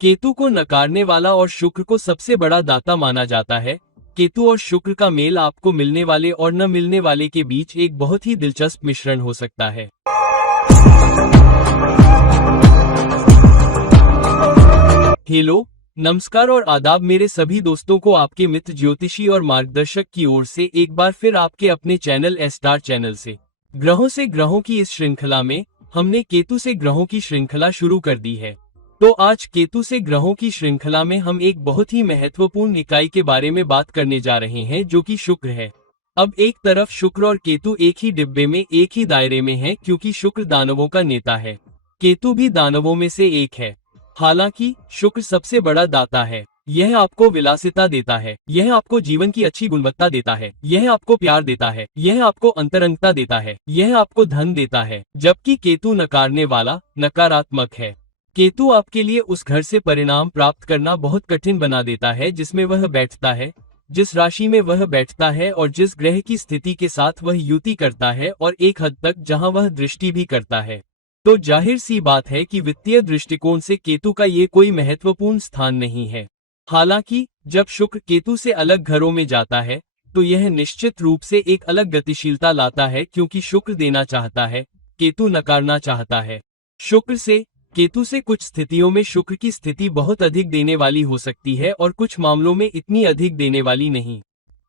केतु को नकारने वाला और शुक्र को सबसे बड़ा दाता माना जाता है। केतु और शुक्र का मेल आपको मिलने वाले और न मिलने वाले के बीच एक बहुत ही दिलचस्प मिश्रण हो सकता है। हेलो, नमस्कार और आदाब मेरे सभी दोस्तों को आपके मित्र ज्योतिषी और मार्गदर्शक की ओर से एक बार फिर आपके अपने चैनल स्टार चैनल से ग्रहों की इस श्रृंखला में हमने केतु से ग्रहों की श्रृंखला शुरू कर दी है। तो आज केतु से ग्रहों की श्रृंखला में हम एक बहुत ही महत्वपूर्ण इकाई के बारे में बात करने जा रहे हैं, जो कि शुक्र है। अब एक तरफ शुक्र और केतु एक ही डिब्बे में, एक ही दायरे में हैं, क्योंकि शुक्र दानवों का नेता है, केतु भी दानवों में से एक है। हालांकि शुक्र सबसे बड़ा दाता है। यह आपको विलासिता देता है, यह आपको जीवन की अच्छी गुणवत्ता देता है, यह आपको प्यार देता है, यह आपको अंतरंगता देता है, यह आपको धन देता है। जबकि केतु नकारने वाला, नकारात्मक है। केतु आपके लिए उस घर से परिणाम प्राप्त करना बहुत कठिन बना देता है जिसमें वह बैठता है, जिस राशि में वह बैठता है और जिस ग्रह की स्थिति के साथ वह युति करता है, और एक हद तक जहां वह दृष्टि भी करता है। तो जाहिर सी बात है कि वित्तीय दृष्टिकोण से केतु का ये कोई महत्वपूर्ण स्थान नहीं है। हालांकि जब शुक्र केतु से अलग घरों में जाता है तो यह निश्चित रूप से एक अलग गतिशीलता लाता है, क्योंकि शुक्र देना चाहता है, केतु नकारना चाहता है। शुक्र से केतु से कुछ स्थितियों में शुक्र की स्थिति बहुत अधिक देने वाली हो सकती है और कुछ मामलों में इतनी अधिक देने वाली नहीं,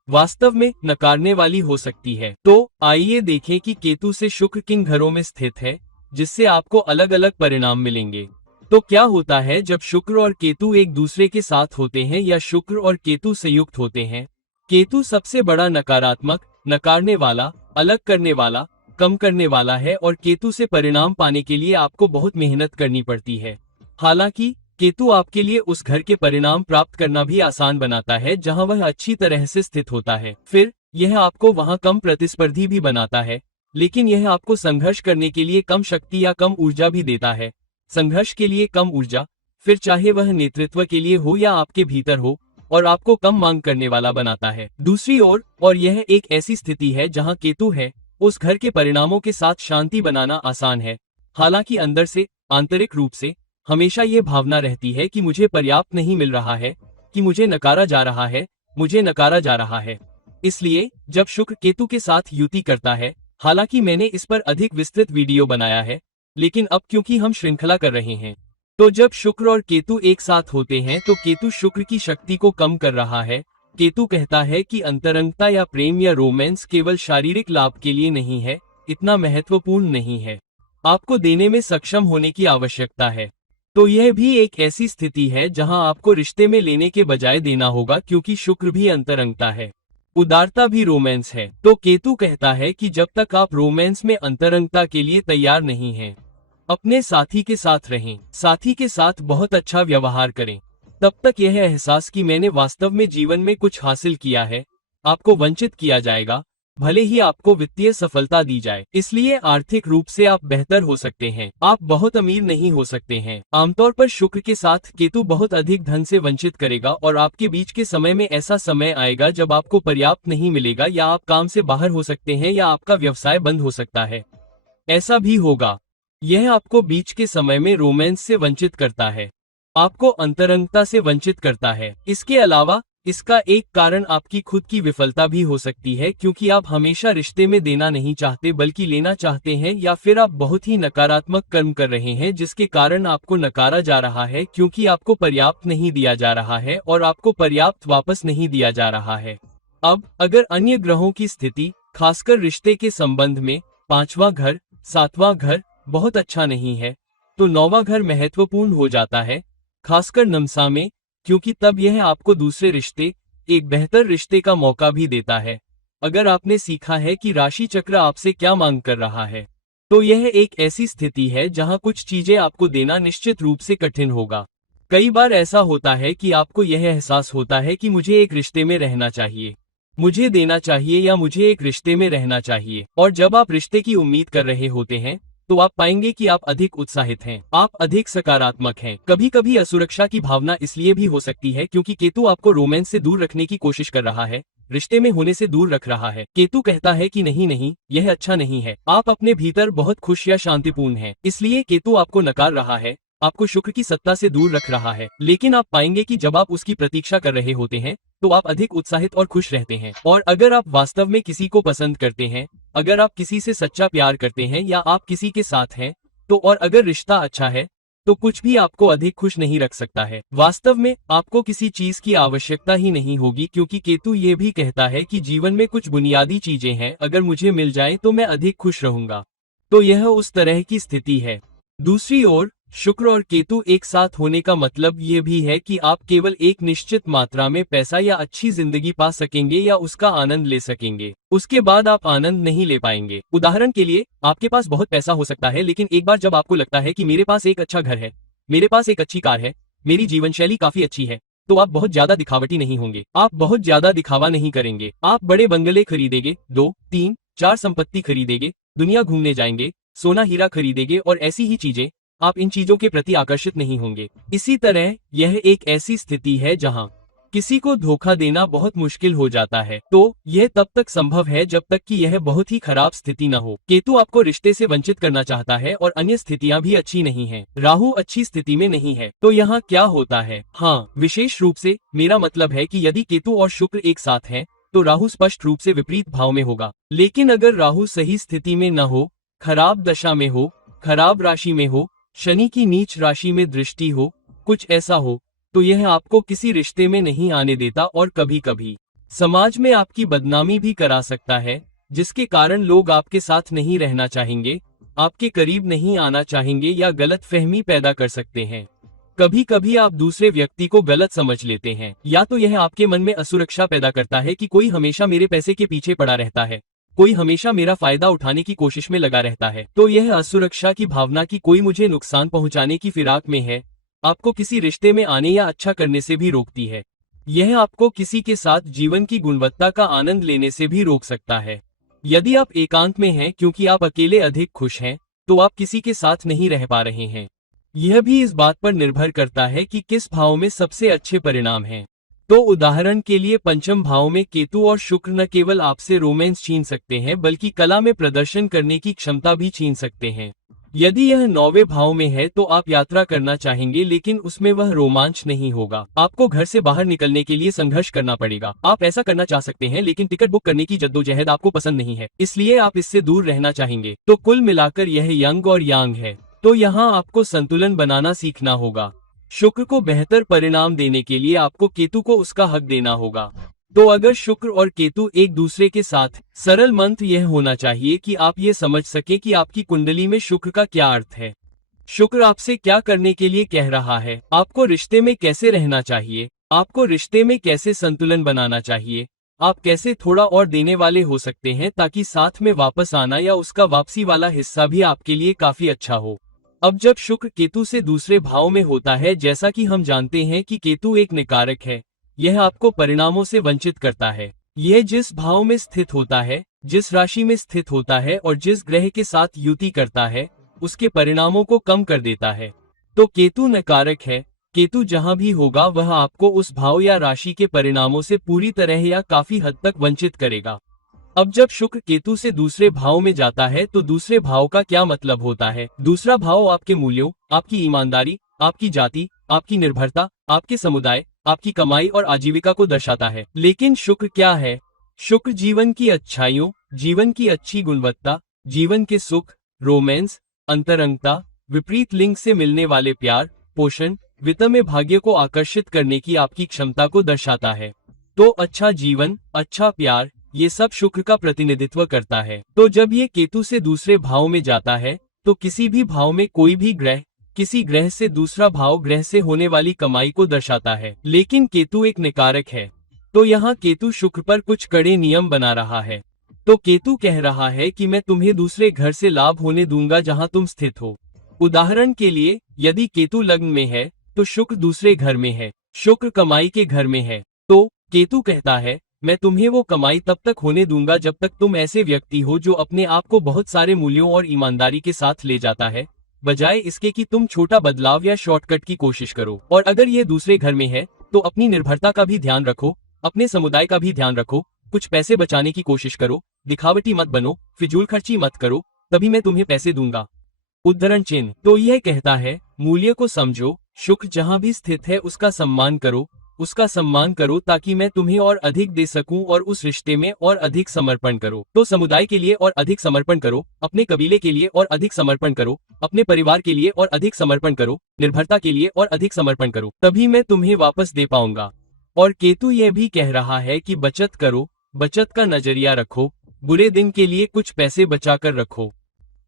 वास्तव में नकारने वाली हो सकती है। तो आइए देखें कि केतु से शुक्र किन घरों में स्थित है, जिससे आपको अलग अलग परिणाम मिलेंगे। तो क्या होता है जब शुक्र और केतु एक दूसरे के साथ होते हैं या शुक्र और केतु संयुक्त होते हैं? केतु सबसे बड़ा नकारात्मक, नकारने वाला, अलग करने वाला, कम करने वाला है, और केतु से परिणाम पाने के लिए आपको बहुत मेहनत करनी पड़ती है। हालांकि केतु आपके लिए उस घर के परिणाम प्राप्त करना भी आसान बनाता है जहां वह अच्छी तरह से स्थित होता है। फिर यह आपको वहां कम प्रतिस्पर्धी भी बनाता है, लेकिन यह आपको संघर्ष करने के लिए कम शक्ति या कम ऊर्जा भी देता है। संघर्ष के लिए कम ऊर्जा, फिर चाहे वह नेतृत्व के लिए हो या आपके भीतर हो, और आपको कम मांग करने वाला बनाता है। दूसरी ओर, और यह एक ऐसी स्थिति है जहां केतु है, उस घर के परिणामों के साथ शांति बनाना आसान है। हालांकि अंदर से, आंतरिक रूप से हमेशा ये भावना रहती है कि मुझे पर्याप्त नहीं मिल रहा है, कि मुझे नकारा जा रहा है, मुझे नकारा जा रहा है। इसलिए जब शुक्र केतु के साथ युति करता है, हालांकि मैंने इस पर अधिक विस्तृत वीडियो बनाया है, लेकिन अब क्योंकि हम श्रृंखला कर रहे हैं, तो जब शुक्र और केतु एक साथ होते हैं तो केतु शुक्र की शक्ति को कम कर रहा है। केतु कहता है कि अंतरंगता या प्रेम या रोमांस केवल शारीरिक लाभ के लिए नहीं है, इतना महत्वपूर्ण नहीं है। आपको देने में सक्षम होने की आवश्यकता है। तो यह भी एक ऐसी स्थिति है जहां आपको रिश्ते में लेने के बजाय देना होगा, क्योंकि शुक्र भी अंतरंगता है, उदारता भी रोमांस है। तो केतु कहता है कि जब तक आप रोमांस में अंतरंगता के लिए तैयार नहीं हैं, अपने साथी के साथ रहें, साथी के साथ बहुत अच्छा व्यवहार करें। तब तक यह एहसास कि मैंने वास्तव में जीवन में कुछ हासिल किया है, आपको वंचित किया जाएगा, भले ही आपको वित्तीय सफलता दी जाए। इसलिए आर्थिक रूप से आप बेहतर हो सकते हैं, आप बहुत अमीर नहीं हो सकते हैं। आमतौर पर शुक्र के साथ केतु बहुत अधिक धन से वंचित करेगा, और आपके बीच के समय में ऐसा समय आएगा जब आपको पर्याप्त नहीं मिलेगा, या आप काम से बाहर हो सकते हैं, या आपका व्यवसाय बंद हो सकता है। ऐसा भी होगा। यह आपको बीच के समय में रोमांस से वंचित करता है, आपको अंतरंगता से वंचित करता है। इसके अलावा इसका एक कारण आपकी खुद की विफलता भी हो सकती है, क्योंकि आप हमेशा रिश्ते में देना नहीं चाहते बल्कि लेना चाहते हैं, या फिर आप बहुत ही नकारात्मक कर्म कर रहे हैं जिसके कारण आपको नकारा जा रहा है, क्योंकि आपको पर्याप्त नहीं दिया जा रहा है और आपको पर्याप्त वापस नहीं दिया जा रहा है। अब अगर अन्य ग्रहों की स्थिति, खासकर रिश्ते के संबंध में 5वां घर, 7वां घर बहुत अच्छा नहीं है, तो 9वां घर महत्वपूर्ण हो जाता है, खासकर नमसा में, क्योंकि तब यह आपको दूसरे रिश्ते, एक बेहतर रिश्ते का मौका भी देता है। अगर आपने सीखा है कि राशि चक्र आपसे क्या मांग कर रहा है, तो यह एक ऐसी स्थिति है जहां कुछ चीजें आपको देना निश्चित रूप से कठिन होगा। कई बार ऐसा होता है कि आपको यह एहसास होता है कि मुझे एक रिश्ते में रहना चाहिए, मुझे देना चाहिए, या मुझे एक रिश्ते में रहना चाहिए। और जब आप रिश्ते की उम्मीद कर रहे होते हैं तो आप पाएंगे कि आप अधिक उत्साहित हैं, आप अधिक सकारात्मक हैं। कभी कभी असुरक्षा की भावना इसलिए भी हो सकती है क्योंकि केतु आपको रोमांस से दूर रखने की कोशिश कर रहा है, रिश्ते में होने से दूर रख रहा है। केतु कहता है कि नहीं नहीं, यह अच्छा नहीं है, आप अपने भीतर बहुत खुश या शांतिपूर्ण हैं, इसलिए केतु आपको नकार रहा है, आपको शुक्र की सत्ता से दूर रख रहा है, लेकिन आप पाएंगे कि जब आप उसकी प्रतीक्षा कर रहे होते हैं तो आप अधिक उत्साहित और खुश रहते हैं। और अगर आप वास्तव में किसी को पसंद करते हैं, अगर आप किसी से सच्चा प्यार करते हैं या आप किसी के साथ हैं, तो और अगर रिश्ता अच्छा है तो कुछ भी आपको अधिक खुश नहीं रख सकता है। वास्तव में आपको किसी चीज की आवश्यकता ही नहीं होगी, क्योंकि केतु ये भी कहता है कि जीवन में कुछ बुनियादी चीजें हैं, अगर मुझे मिल जाए तो मैं अधिक खुश रहूंगा। तो यह उस तरह की स्थिति है। दूसरी ओर शुक्र और केतु एक साथ होने का मतलब ये भी है कि आप केवल एक निश्चित मात्रा में पैसा या अच्छी जिंदगी पा सकेंगे या उसका आनंद ले सकेंगे, उसके बाद आप आनंद नहीं ले पाएंगे। उदाहरण के लिए, आपके पास बहुत पैसा हो सकता है, लेकिन एक बार जब आपको लगता है कि मेरे पास एक अच्छा घर है, मेरे पास एक अच्छी कार है, मेरी जीवन शैली काफी अच्छी है, तो आप बहुत ज्यादा दिखावटी नहीं होंगे, आप बहुत ज्यादा दिखावा नहीं करेंगे। आप बड़े बंगले खरीदेंगे, 2, 3, 4 संपत्ति खरीदेंगे, दुनिया घूमने जाएंगे, सोना हीरा खरीदेंगे और ऐसी ही चीजें। आप इन चीजों के प्रति आकर्षित नहीं होंगे। इसी तरह यह एक ऐसी स्थिति है जहां किसी को धोखा देना बहुत मुश्किल हो जाता है। तो यह तब तक संभव है जब तक कि यह बहुत ही खराब स्थिति न हो। केतु आपको रिश्ते से वंचित करना चाहता है और अन्य स्थितियां भी अच्छी नहीं हैं। राहु अच्छी स्थिति में नहीं है। तो यहाँ क्या होता है? हाँ, विशेष रूप से मेरा मतलब है कि यदि केतु और शुक्र एक साथ हैं, तो राहु स्पष्ट रूप से विपरीत भाव में होगा। लेकिन अगर राहु सही स्थिति में न हो, खराब दशा में हो, खराब राशि में हो, शनि की नीच राशि में दृष्टि हो, कुछ ऐसा हो, तो यह आपको किसी रिश्ते में नहीं आने देता और कभी कभी समाज में आपकी बदनामी भी करा सकता है, जिसके कारण लोग आपके साथ नहीं रहना चाहेंगे, आपके करीब नहीं आना चाहेंगे या गलतफहमी पैदा कर सकते हैं। कभी कभी आप दूसरे व्यक्ति को गलत समझ लेते हैं, या तो यह आपके मन में असुरक्षा पैदा करता है कि कोई हमेशा मेरे पैसे के पीछे पड़ा रहता है, कोई हमेशा मेरा फायदा उठाने की कोशिश में लगा रहता है। तो यह असुरक्षा की भावना कि कोई मुझे नुकसान पहुंचाने की फिराक में है, आपको किसी रिश्ते में आने या अच्छा करने से भी रोकती है। यह आपको किसी के साथ जीवन की गुणवत्ता का आनंद लेने से भी रोक सकता है। यदि आप एकांत में हैं क्योंकि आप अकेले अधिक खुश हैं, तो आप किसी के साथ नहीं रह पा रहे हैं। यह भी इस बात पर निर्भर करता है कि किस भाव में सबसे अच्छे परिणाम हैं। तो उदाहरण के लिए पंचम भाव में केतु और शुक्र न केवल आपसे रोमांस छीन सकते हैं, बल्कि कला में प्रदर्शन करने की क्षमता भी छीन सकते हैं। यदि यह 9वें भाव में है तो आप यात्रा करना चाहेंगे, लेकिन उसमें वह रोमांच नहीं होगा। आपको घर से बाहर निकलने के लिए संघर्ष करना पड़ेगा। आप ऐसा करना चाह सकते हैं, लेकिन टिकट बुक करने की जद्दोजहद आपको पसंद नहीं है, इसलिए आप इससे दूर रहना चाहेंगे। तो कुल मिलाकर यह यंग और यांग है। तो यहाँ आपको संतुलन बनाना सीखना होगा। शुक्र को बेहतर परिणाम देने के लिए आपको केतु को उसका हक देना होगा। तो अगर शुक्र और केतु एक दूसरे के साथ, सरल मंत्र यह होना चाहिए कि आप ये समझ सके कि आपकी कुंडली में शुक्र का क्या अर्थ है। शुक्र आपसे क्या करने के लिए कह रहा है, आपको रिश्ते में कैसे रहना चाहिए, आपको रिश्ते में कैसे संतुलन बनाना चाहिए, आप कैसे थोड़ा और देने वाले हो सकते हैं ताकि साथ में वापस आना या उसका वापसी वाला हिस्सा भी आपके लिए काफी अच्छा हो। अब जब शुक्र केतु से दूसरे भाव में होता है, जैसा कि हम जानते हैं कि केतु एक निकारक है, यह आपको परिणामों से वंचित करता है। यह जिस भाव में स्थित होता है, जिस राशि में स्थित होता है और जिस ग्रह के साथ युति करता है, उसके परिणामों को कम कर देता है। तो केतु नकारक है। केतु जहां भी होगा वह आपको उस भाव या राशि के परिणामों से पूरी तरह या काफी हद तक वंचित करेगा। अब जब शुक्र केतु से दूसरे भाव में जाता है तो दूसरे भाव का क्या मतलब होता है? दूसरा भाव आपके मूल्यों, आपकी ईमानदारी, आपकी जाति, आपकी निर्भरता, आपके समुदाय, आपकी कमाई और आजीविका को दर्शाता है। लेकिन शुक्र क्या है? शुक्र जीवन की अच्छाइयों, जीवन की अच्छी गुणवत्ता, जीवन के सुख, रोमांस, अंतरंगता, विपरीत लिंग से मिलने वाले प्यार, पोषण, वित्त में भाग्य को आकर्षित करने की आपकी क्षमता को दर्शाता है। तो अच्छा जीवन, अच्छा प्यार, ये सब शुक्र का प्रतिनिधित्व करता है। तो जब ये केतु से दूसरे भाव में जाता है, तो किसी भी भाव में कोई भी ग्रह, किसी ग्रह से दूसरा भाव ग्रह से होने वाली कमाई को दर्शाता है। लेकिन केतु एक निकारक है, तो यहाँ केतु शुक्र पर कुछ कड़े नियम बना रहा है। तो केतु कह रहा है कि मैं तुम्हें दूसरे घर से लाभ होने दूंगा जहाँ तुम स्थित हो। उदाहरण के लिए, यदि केतु लग्न में है तो शुक्र दूसरे घर में है, शुक्र कमाई के घर में है। तो केतु कहता है, मैं तुम्हें वो कमाई तब तक होने दूंगा जब तक तुम ऐसे व्यक्ति हो जो अपने आप को बहुत सारे मूल्यों और ईमानदारी के साथ ले जाता है, बजाय इसके कि तुम छोटा बदलाव या शॉर्टकट की कोशिश करो। और अगर ये दूसरे घर में है तो अपनी निर्भरता का भी ध्यान रखो, अपने समुदाय का भी ध्यान रखो, कुछ पैसे बचाने की कोशिश करो, दिखावटी मत बनो, फिजूल खर्ची मत करो, तभी मैं तुम्हें पैसे दूंगा। उद्धरण चिन्ह। तो यह कहता है, मूल्य को समझो, शुक्र जहाँ भी स्थित है उसका सम्मान करो ताकि मैं तुम्हें और अधिक दे सकूं और उस रिश्ते में और अधिक समर्पण करो। तो समुदाय के लिए और अधिक समर्पण करो, अपने कबीले के लिए और अधिक समर्पण करो, अपने परिवार के लिए और अधिक समर्पण करो, निर्भरता के लिए और अधिक समर्पण करो, तभी मैं तुम्हें वापस दे पाऊंगा। और केतु यह भी कह रहा है कि बचत करो, बचत का नजरिया रखो, बुरे दिन के लिए कुछ पैसे बचाकर रखो,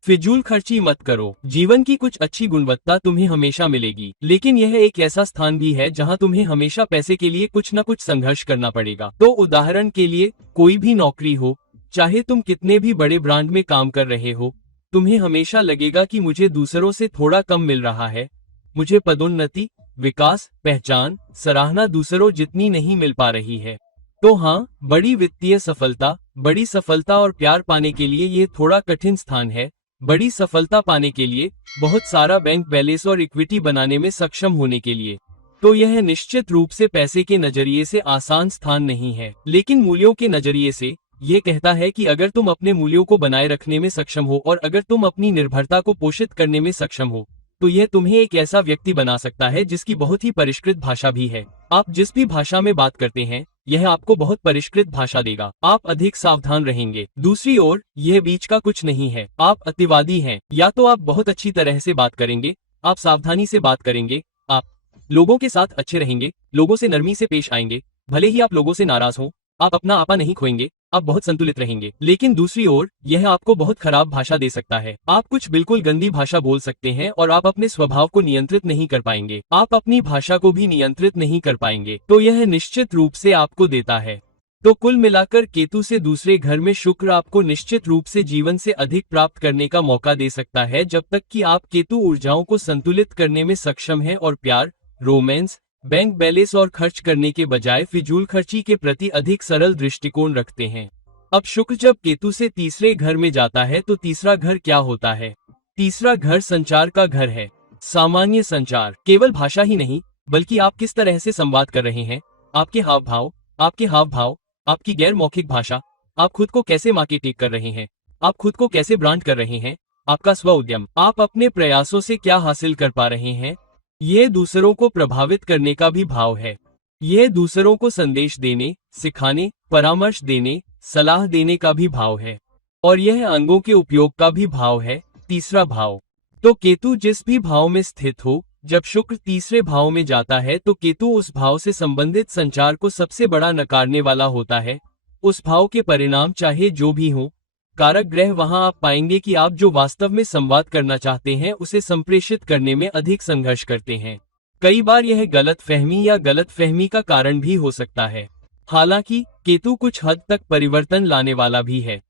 फिजूल खर्ची मत करो। जीवन की कुछ अच्छी गुणवत्ता तुम्हें हमेशा मिलेगी, लेकिन यह एक ऐसा स्थान भी है जहां तुम्हें हमेशा पैसे के लिए कुछ न कुछ संघर्ष करना पड़ेगा। तो उदाहरण के लिए, कोई भी नौकरी हो, चाहे तुम कितने भी बड़े ब्रांड में काम कर रहे हो, तुम्हें हमेशा लगेगा कि मुझे दूसरों से थोड़ा कम मिल रहा है, मुझे पदोन्नति, विकास, पहचान, सराहना दूसरों जितनी नहीं मिल पा रही है। तो हाँ, बड़ी वित्तीय सफलता, बड़ी सफलता और प्यार पाने के लिए ये थोड़ा कठिन स्थान है। बड़ी सफलता पाने के लिए, बहुत सारा बैंक बैलेंस और इक्विटी बनाने में सक्षम होने के लिए, तो यह निश्चित रूप से पैसे के नजरिए से आसान स्थान नहीं है। लेकिन मूल्यों के नजरिए से ये कहता है कि अगर तुम अपने मूल्यों को बनाए रखने में सक्षम हो और अगर तुम अपनी निर्भरता को पोषित करने में सक्षम हो, तो यह तुम्हें एक ऐसा व्यक्ति बना सकता है जिसकी बहुत ही परिष्कृत भाषा भी है। आप जिस भी भाषा में बात करते हैं, यह आपको बहुत परिष्कृत भाषा देगा। आप अधिक सावधान रहेंगे। दूसरी ओर, यह बीच का कुछ नहीं है। आप अतिवादी हैं। या तो आप बहुत अच्छी तरह से बात करेंगे, आप सावधानी से बात करेंगे, आप लोगों के साथ अच्छे रहेंगे, लोगों से नरमी से पेश आएंगे, भले ही आप लोगों से नाराज हों, आप अपना आपा नहीं खोएंगे, आप बहुत संतुलित रहेंगे। लेकिन दूसरी ओर, यह आपको बहुत खराब भाषा दे सकता है। आप कुछ बिल्कुल गंदी भाषा बोल सकते हैं और आप अपने स्वभाव को नियंत्रित नहीं कर पाएंगे, आप अपनी भाषा को भी नियंत्रित नहीं कर पाएंगे। तो यह निश्चित रूप से आपको देता है। तो कुल मिलाकर केतु से दूसरे घर में शुक्र आपको निश्चित रूप से जीवन से अधिक प्राप्त करने का मौका दे सकता है, जब तक कि आप केतु ऊर्जाओं को संतुलित करने में सक्षम हैं और प्यार, रोमांस, बैंक बैलेंस और खर्च करने के बजाय फिजूल खर्ची के प्रति अधिक सरल दृष्टिकोण रखते हैं। अब शुक्र जब केतु से तीसरे घर में जाता है तो तीसरा घर क्या होता है? तीसरा घर संचार का घर है। सामान्य संचार, केवल भाषा ही नहीं, बल्कि आप किस तरह से संवाद कर रहे हैं, आपके हाव भाव, आपकी गैर मौखिक भाषा, आप खुद को कैसे मार्केटिंग कर रहे हैं, आप खुद को कैसे ब्रांड कर रहे हैं, आपका स्व उद्यम, आप अपने प्रयासों से क्या हासिल कर पा रहे हैं। यह दूसरों को प्रभावित करने का भी भाव है। यह दूसरों को संदेश देने, सिखाने, परामर्श देने, सलाह देने का भी भाव है। और यह अंगों के उपयोग का भी भाव है, तीसरा भाव। तो केतु जिस भी भाव में स्थित हो, जब शुक्र तीसरे भाव में जाता है तो केतु उस भाव से संबंधित संचार को सबसे बड़ा नकारने वाला होता है। उस भाव के परिणाम चाहे जो भी हो, कारक ग्रह वहां आप पाएंगे कि आप जो वास्तव में संवाद करना चाहते हैं उसे संप्रेषित करने में अधिक संघर्ष करते हैं। कई बार यह गलतफहमी या गलतफहमी का कारण भी हो सकता है। हालांकि केतु कुछ हद तक परिवर्तन लाने वाला भी है।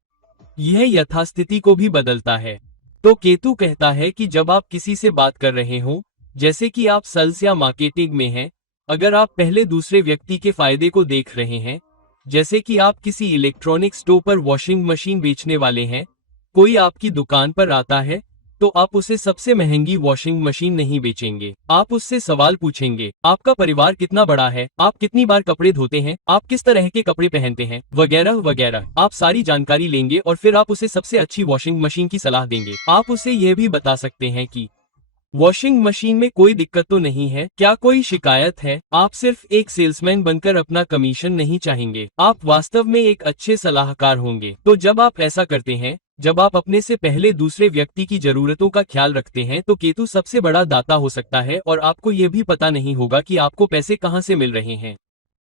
यह यथास्थिति को भी बदलता है। तो केतु कहता है कि जब आप किसी से बात कर रहे हो, जैसे कि आप सेल्स या मार्केटिंग में हैं, अगर आप पहले दूसरे व्यक्ति के फायदे को देख रहे हैं, जैसे कि आप किसी इलेक्ट्रॉनिक स्टोर पर वॉशिंग मशीन बेचने वाले हैं, कोई आपकी दुकान पर आता है, तो आप उसे सबसे महंगी वॉशिंग मशीन नहीं बेचेंगे। आप उससे सवाल पूछेंगे, आपका परिवार कितना बड़ा है, आप कितनी बार कपड़े धोते हैं, आप किस तरह के कपड़े पहनते हैं, वगैरह वगैरह। आप सारी जानकारी लेंगे और फिर आप उसे सबसे अच्छी वॉशिंग मशीन की सलाह देंगे। आप उसे यह भी बता सकते हैं कि वॉशिंग मशीन में कोई दिक्कत तो नहीं है, क्या कोई शिकायत है। आप सिर्फ एक सेल्समैन बनकर अपना कमीशन नहीं चाहेंगे, आप वास्तव में एक अच्छे सलाहकार होंगे। तो जब आप ऐसा करते हैं, जब आप अपने से पहले दूसरे व्यक्ति की जरूरतों का ख्याल रखते हैं, तो केतु सबसे बड़ा दाता हो सकता है और आपको यह भी पता नहीं होगा कि आपको पैसे कहां से मिल रहे हैं।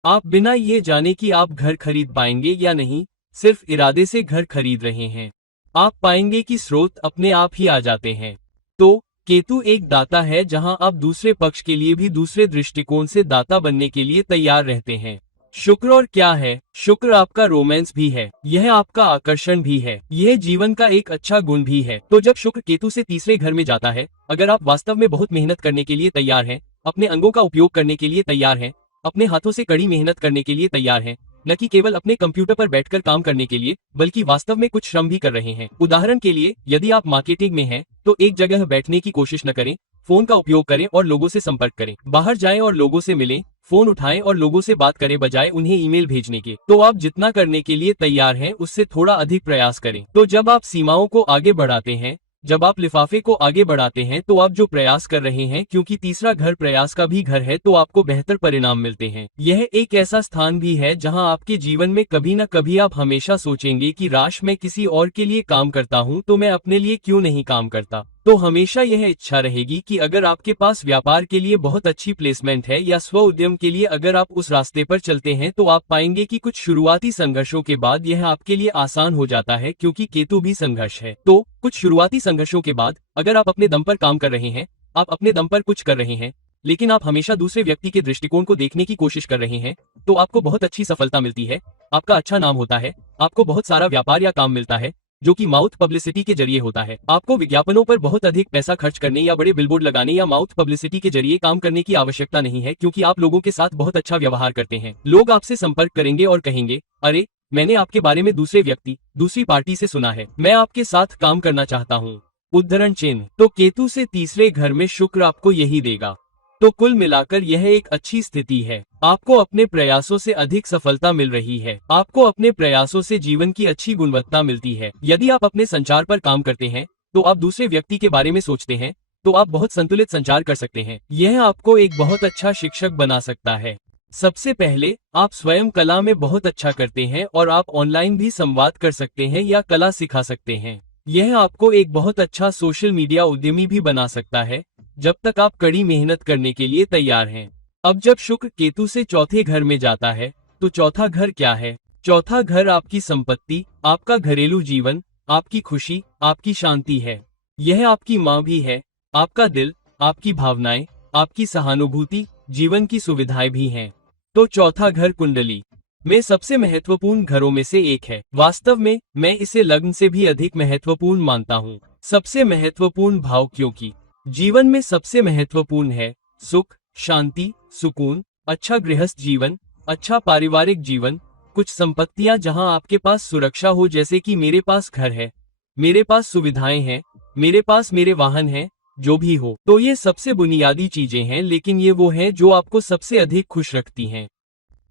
आप बिना ये जाने कि आप घर खरीद पाएंगे या नहीं, सिर्फ इरादे से घर खरीद रहे हैं, आप पाएंगे कि स्रोत अपने आप ही आ जाते हैं। तो केतु एक दाता है जहां आप दूसरे पक्ष के लिए भी दूसरे दृष्टिकोण से दाता बनने के लिए तैयार रहते हैं। शुक्र और क्या है? शुक्र आपका रोमांस भी है, यह आपका आकर्षण भी है, यह जीवन का एक अच्छा गुण भी है। तो जब शुक्र केतु से तीसरे घर में जाता है, अगर आप वास्तव में बहुत मेहनत करने के लिए तैयार हैं, अपने अंगों का उपयोग करने के लिए तैयार हैं, अपने हाथों से कड़ी मेहनत करने के लिए तैयार हैं, न कि केवल अपने कंप्यूटर पर बैठकर काम करने के लिए, बल्कि वास्तव में कुछ श्रम भी कर रहे हैं। उदाहरण के लिए, यदि आप मार्केटिंग में हैं, तो एक जगह बैठने की कोशिश न करें, फोन का उपयोग करें और लोगों से संपर्क करें। बाहर जाएं और लोगों से मिलें, फोन उठाएं और लोगों से बात करें बजाय उन्हें ईमेल भेजने के। तो आप जितना करने के लिए तैयार हैं उससे थोड़ा अधिक प्रयास करें। तो जब आप सीमाओं को आगे बढ़ाते हैं, जब आप लिफाफे को आगे बढ़ाते हैं तो आप जो प्रयास कर रहे हैं, क्योंकि तीसरा घर प्रयास का भी घर है, तो आपको बेहतर परिणाम मिलते हैं। यह एक ऐसा स्थान भी है जहां आपके जीवन में कभी न कभी आप हमेशा सोचेंगे कि राश मैं किसी और के लिए काम करता हूं तो मैं अपने लिए क्यों नहीं काम करता। तो हमेशा यह इच्छा रहेगी कि अगर आपके पास व्यापार के लिए बहुत अच्छी प्लेसमेंट है या स्व उद्यम के लिए अगर आप उस रास्ते पर चलते हैं तो आप पाएंगे कि कुछ शुरुआती संघर्षों के बाद यह आपके लिए आसान हो जाता है, क्योंकि केतु भी संघर्ष है। तो कुछ शुरुआती संघर्षों के बाद अगर आप अपने दम पर काम कर रहे हैं, आप अपने दम पर कुछ कर रहे हैं, लेकिन आप हमेशा दूसरे व्यक्ति के दृष्टिकोण को देखने की कोशिश कर रहे हैं, तो आपको बहुत अच्छी सफलता मिलती है, आपका अच्छा नाम होता है, आपको बहुत सारा व्यापार या काम मिलता है जो कि माउथ पब्लिसिटी के जरिए होता है। आपको विज्ञापनों पर बहुत अधिक पैसा खर्च करने या बड़े बिलबोर्ड लगाने या माउथ पब्लिसिटी के जरिए काम करने की आवश्यकता नहीं है, क्योंकि आप लोगों के साथ बहुत अच्छा व्यवहार करते हैं। लोग आपसे संपर्क करेंगे और कहेंगे, अरे मैंने आपके बारे में दूसरे व्यक्ति, दूसरी पार्टी से सुना है, मैं आपके साथ काम करना चाहता हूँ। उद्धरण चिन्ह। तो केतु से तीसरे घर में शुक्र आपको यही देगा। तो कुल मिलाकर यह एक अच्छी स्थिति है। आपको अपने प्रयासों से अधिक सफलता मिल रही है। आपको अपने प्रयासों से जीवन की अच्छी गुणवत्ता मिलती है। यदि आप अपने संचार पर काम करते हैं, तो आप दूसरे व्यक्ति के बारे में सोचते हैं, तो आप बहुत संतुलित संचार कर सकते हैं। यह आपको एक बहुत अच्छा शिक्षक बना सकता है। सबसे पहले आप स्वयं कला में बहुत अच्छा करते हैं और आप ऑनलाइन भी संवाद कर सकते हैं या कला सिखा सकते हैं। यह आपको एक बहुत अच्छा सोशल मीडिया उद्यमी भी बना सकता है, जब तक आप कड़ी मेहनत करने के लिए तैयार हैं। अब जब शुक्र केतु से चौथे घर में जाता है, तो चौथा घर क्या है? चौथा घर आपकी संपत्ति, आपका घरेलू जीवन, आपकी खुशी, आपकी शांति है। यह आपकी माँ भी है, आपका दिल, आपकी भावनाएं, आपकी सहानुभूति, जीवन की सुविधाएं भी हैं। तो चौथा घर कुंडली में सबसे महत्वपूर्ण घरों में से एक है। वास्तव में मैं इसे लग्न से भी अधिक महत्वपूर्ण मानता हूँ। सबसे महत्वपूर्ण भाव, क्योंकि जीवन में सबसे महत्वपूर्ण है सुख, शांति, सुकून, अच्छा गृहस्थ जीवन, अच्छा पारिवारिक जीवन, कुछ संपत्तियां जहां आपके पास सुरक्षा हो, जैसे कि मेरे पास घर है, मेरे पास सुविधाएं हैं, मेरे पास मेरे वाहन हैं, जो भी हो। तो ये सबसे बुनियादी चीजें हैं, लेकिन ये वो हैं जो आपको सबसे अधिक खुश रखती हैं।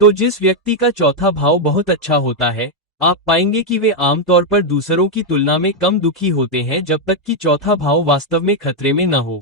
तो जिस व्यक्ति का चौथा भाव बहुत अच्छा होता है, आप पाएंगे कि वे आमतौर पर दूसरों की तुलना में कम दुखी होते हैं, जब तक कि चौथा भाव वास्तव में खतरे में न हो।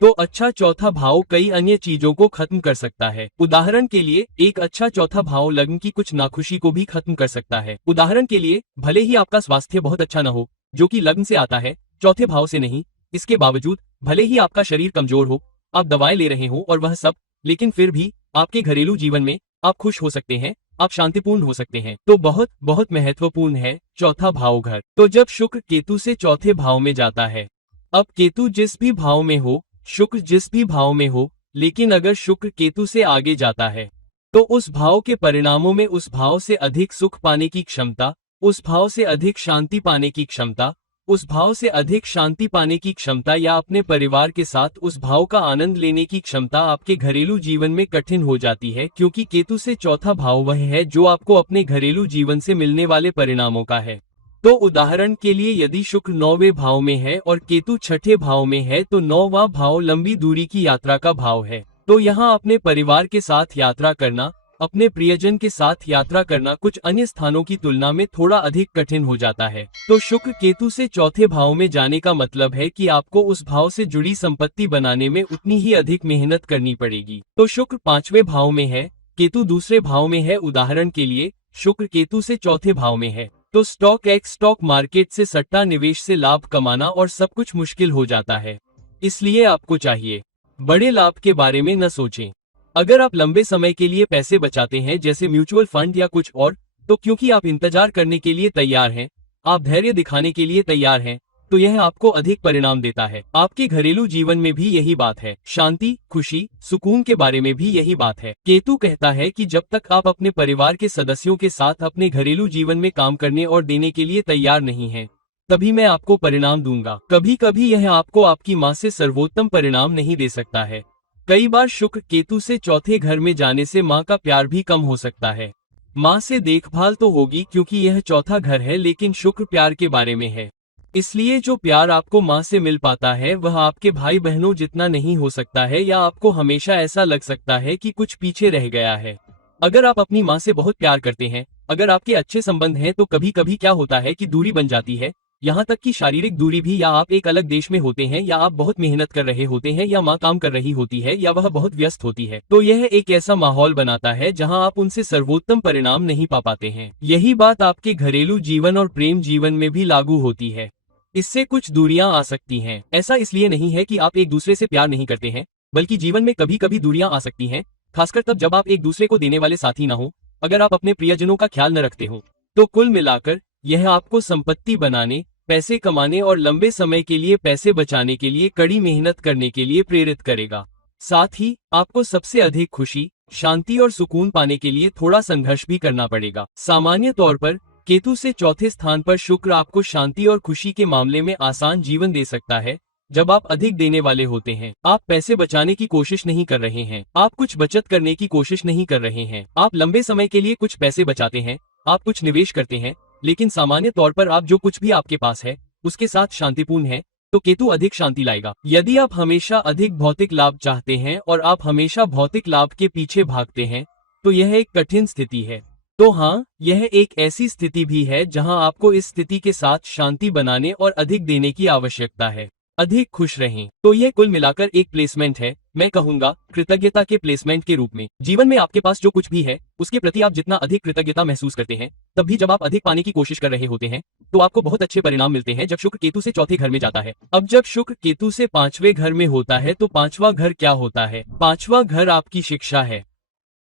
तो अच्छा चौथा भाव कई अन्य चीजों को खत्म कर सकता है। उदाहरण के लिए एक अच्छा चौथा भाव लग्न की कुछ नाखुशी को भी खत्म कर सकता है। उदाहरण के लिए भले ही आपका स्वास्थ्य बहुत अच्छा न हो, जो कि लग्न से आता है, चौथे भाव से नहीं, इसके बावजूद भले ही आपका शरीर कमजोर हो, आप दवाएं ले रहे हो और वह सब, लेकिन फिर भी आपके घरेलू जीवन में आप खुश हो सकते हैं, आप शांतिपूर्ण हो सकते हैं। तो बहुत बहुत महत्वपूर्ण है चौथा भाव घर। तो जब शुक्र केतु से चौथे भाव में जाता है, अब केतु जिस भी भाव में हो, शुक्र जिस भी भाव में हो, लेकिन अगर शुक्र केतु से आगे जाता है, तो उस भाव के परिणामों में उस भाव से अधिक सुख पाने की क्षमता, उस भाव से अधिक शांति पाने की क्षमता, उस भाव से अधिक शांति पाने की क्षमता या अपने परिवार के साथ उस भाव का आनंद लेने की क्षमता आपके घरेलू जीवन में कठिन हो जाती है, क्योंकि केतु से चौथा भाव वह है जो आपको अपने घरेलू जीवन से मिलने वाले परिणामों का है। तो उदाहरण के लिए यदि शुक्र 9वें भाव में है और केतु छठे भाव में है, तो 9वां भाव लंबी दूरी की यात्रा का भाव है। तो यहाँ अपने परिवार के साथ यात्रा करना, अपने प्रियजन के साथ यात्रा करना कुछ अन्य स्थानों की तुलना में थोड़ा अधिक कठिन हो जाता है। तो शुक्र केतु से चौथे भाव में जाने का मतलब है कि आपको उस भाव से जुड़ी संपत्ति बनाने में उतनी ही अधिक मेहनत करनी पड़ेगी। तो शुक्र 5वें भाव में है, केतु दूसरे भाव में है। उदाहरण के लिए शुक्र केतु से चौथे भाव में है, तो स्टॉक मार्केट से सट्टा निवेश से लाभ कमाना और सब कुछ मुश्किल हो जाता है। इसलिए आपको चाहिए बड़े लाभ के बारे में न सोचें। अगर आप लंबे समय के लिए पैसे बचाते हैं, जैसे म्यूचुअल फंड या कुछ और, तो क्योंकि आप इंतजार करने के लिए तैयार हैं, आप धैर्य दिखाने के लिए तैयार हैं, तो यह आपको अधिक परिणाम देता है। आपके घरेलू जीवन में भी यही बात है। शांति, खुशी, सुकून के बारे में भी यही बात है। केतु कहता है कि जब तक आप अपने परिवार के सदस्यों के साथ अपने घरेलू जीवन में काम करने और देने के लिए तैयार नहीं हैं, तभी मैं आपको परिणाम दूंगा। कभी कभी यह आपको आपकी माँ से सर्वोत्तम परिणाम नहीं दे सकता है। कई बार शुक्र केतु से चौथे घर में जाने से माँ का प्यार भी कम हो सकता है। माँ से देखभाल तो होगी क्योंकि यह चौथा घर है, लेकिन शुक्र प्यार के बारे में है। इसलिए जो प्यार आपको माँ से मिल पाता है वह आपके भाई बहनों जितना नहीं हो सकता है, या आपको हमेशा ऐसा लग सकता है कि कुछ पीछे रह गया है। अगर आप अपनी माँ से बहुत प्यार करते हैं, अगर आपके अच्छे संबंध हैं, तो कभी कभी क्या होता है कि दूरी बन जाती है, यहाँ तक कि शारीरिक दूरी भी, या आप एक अलग देश में होते हैं, या आप बहुत मेहनत कर रहे होते हैं, या माँ काम कर रही होती है, या वह बहुत व्यस्त होती है, तो यह एक ऐसा माहौल बनाता है जहाँ आप उनसे सर्वोत्तम परिणाम नहीं पा पाते हैं। यही बात आपके घरेलू जीवन और प्रेम जीवन में भी लागू होती है। इससे कुछ दूरियां आ सकती हैं। ऐसा इसलिए नहीं है कि आप एक दूसरे से प्यार नहीं करते हैं, बल्कि जीवन में कभी कभी दूरियां आ सकती हैं, खासकर तब जब आप एक दूसरे को देने वाले साथी ना हो, अगर आप अपने प्रियजनों का ख्याल न रखते हो। तो कुल मिलाकर यह आपको संपत्ति बनाने, पैसे कमाने और लंबे समय के लिए पैसे बचाने के लिए कड़ी मेहनत करने के लिए प्रेरित करेगा। साथ ही आपको सबसे अधिक खुशी, शांति और सुकून पाने के लिए थोड़ा संघर्ष भी करना पड़ेगा। सामान्य तौर पर केतु से चौथे स्थान पर शुक्र आपको शांति और खुशी के मामले में आसान जीवन दे सकता है। जब आप अधिक देने वाले होते हैं, आप पैसे बचाने की कोशिश नहीं कर रहे हैं, आप कुछ बचत करने की कोशिश नहीं कर रहे हैं, आप लंबे समय के लिए कुछ पैसे बचाते हैं, आप कुछ निवेश करते हैं, लेकिन सामान्य तौर पर आप जो कुछ भी आपके पास है उसके साथ शांतिपूर्ण है, तो केतु अधिक शांति लाएगा। यदि आप हमेशा अधिक भौतिक लाभ चाहते हैं और आप हमेशा भौतिक लाभ के पीछे भागते हैं, तो यह एक कठिन स्थिति है। तो हाँ, यह एक ऐसी स्थिति भी है जहां आपको इस स्थिति के साथ शांति बनाने और अधिक देने की आवश्यकता है। अधिक खुश रहें। तो यह कुल मिलाकर एक प्लेसमेंट है, मैं कहूंगा कृतज्ञता के प्लेसमेंट के रूप में। जीवन में आपके पास जो कुछ भी है उसके प्रति आप जितना अधिक कृतज्ञता महसूस करते हैं, तब भी जब आप अधिक पाने की कोशिश कर रहे होते हैं, तो आपको बहुत अच्छे परिणाम मिलते हैं जब शुक्र केतु से चौथे घर में जाता है। अब जब शुक्र केतु से पांचवें घर में होता है, तो पांचवा घर क्या होता है? पांचवा घर आपकी शिक्षा है,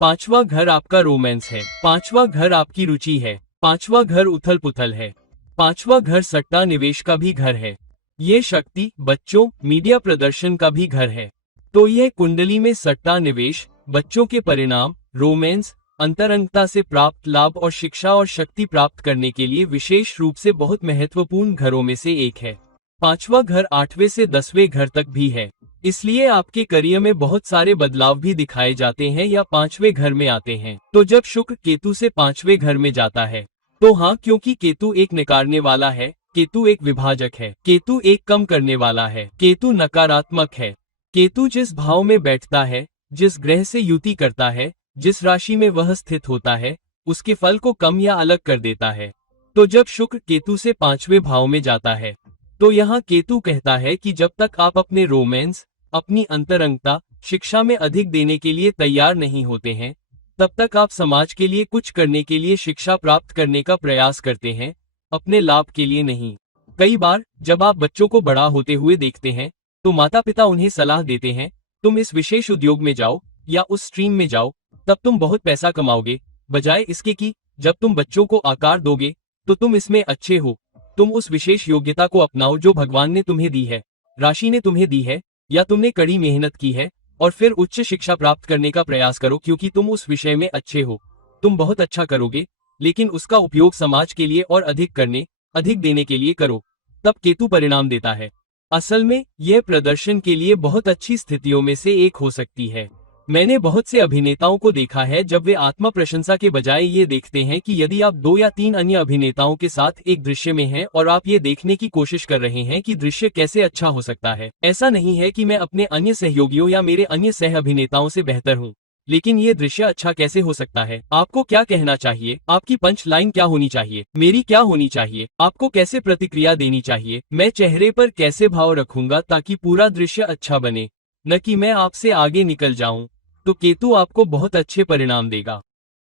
पांचवा घर आपका रोमांस है, पांचवा घर आपकी रुचि है, पांचवा घर उथल पुथल है, पांचवा घर सट्टा निवेश का भी घर है, ये शक्ति, बच्चों, मीडिया प्रदर्शन का भी घर है। तो यह कुंडली में सट्टा निवेश, बच्चों के परिणाम, रोमांस, अंतरंगता से प्राप्त लाभ और शिक्षा और शक्ति प्राप्त करने के लिए विशेष रूप से बहुत महत्वपूर्ण घरों में से एक है। पांचवा घर 8वें से 10वें घर तक भी है, इसलिए आपके करियर में बहुत सारे बदलाव भी दिखाए जाते हैं या पांचवें घर में आते हैं। तो जब शुक्र केतु से पांचवें घर में जाता है, तो हाँ, क्योंकि केतु एक नकारने वाला है, केतु एक विभाजक है, केतु एक कम करने वाला है, केतु नकारात्मक है। केतु जिस भाव में बैठता है, जिस ग्रह से युति करता है, जिस राशि में वह स्थित होता है, उसके फल को कम या अलग कर देता है। तो जब शुक्र केतु से पांचवें भाव में जाता है, तो यहाँ केतु कहता है कि जब तक आप अपने रोमांस, अपनी अंतरंगता, शिक्षा में अधिक देने के लिए तैयार नहीं होते हैं, तब तक आप समाज के लिए कुछ करने के लिए शिक्षा प्राप्त करने का प्रयास करते हैं, अपने लाभ के लिए नहीं। कई बार जब आप बच्चों को बड़ा होते हुए देखते हैं, तो माता पिता उन्हें सलाह देते हैं, तुम इस विशेष उद्योग में जाओ या उस स्ट्रीम में जाओ, तब तुम बहुत पैसा कमाओगे, बजाय इसके कि जब तुम बच्चों को आकार दोगे तो तुम इसमें अच्छे हो, तुम उस विशेष योग्यता को अपनाओ जो भगवान ने तुम्हें दी है, राशि ने तुम्हें दी है, या तुमने कड़ी मेहनत की है, और फिर उच्च शिक्षा प्राप्त करने का प्रयास करो क्योंकि तुम उस विषय में अच्छे हो। तुम बहुत अच्छा करोगे, लेकिन उसका उपयोग समाज के लिए और अधिक करने, अधिक देने के लिए करो, तब केतु परिणाम देता है। असल में यह प्रदर्शन के लिए बहुत अच्छी स्थितियों में से एक हो सकती है। मैंने बहुत से अभिनेताओं को देखा है जब वे आत्म प्रशंसा के बजाय ये देखते हैं कि यदि आप 2 या 3 अन्य अभिनेताओं के साथ एक दृश्य में हैं और आप ये देखने की कोशिश कर रहे हैं कि दृश्य कैसे अच्छा हो सकता है। ऐसा नहीं है कि मैं अपने अन्य सहयोगियों या मेरे अन्य सह अभिनेताओं से बेहतर हूँ, लेकिन ये दृश्य अच्छा कैसे हो सकता है? आपको क्या कहना चाहिए? आपकी पंच लाइन क्या होनी चाहिए? मेरी क्या होनी चाहिए? आपको कैसे प्रतिक्रिया देनी चाहिए? मैं चेहरे पर कैसे भाव रखूंगा ताकि पूरा दृश्य अच्छा बने, न कि मैं आपसे आगे निकल जाऊं। तो केतु आपको बहुत अच्छे परिणाम देगा।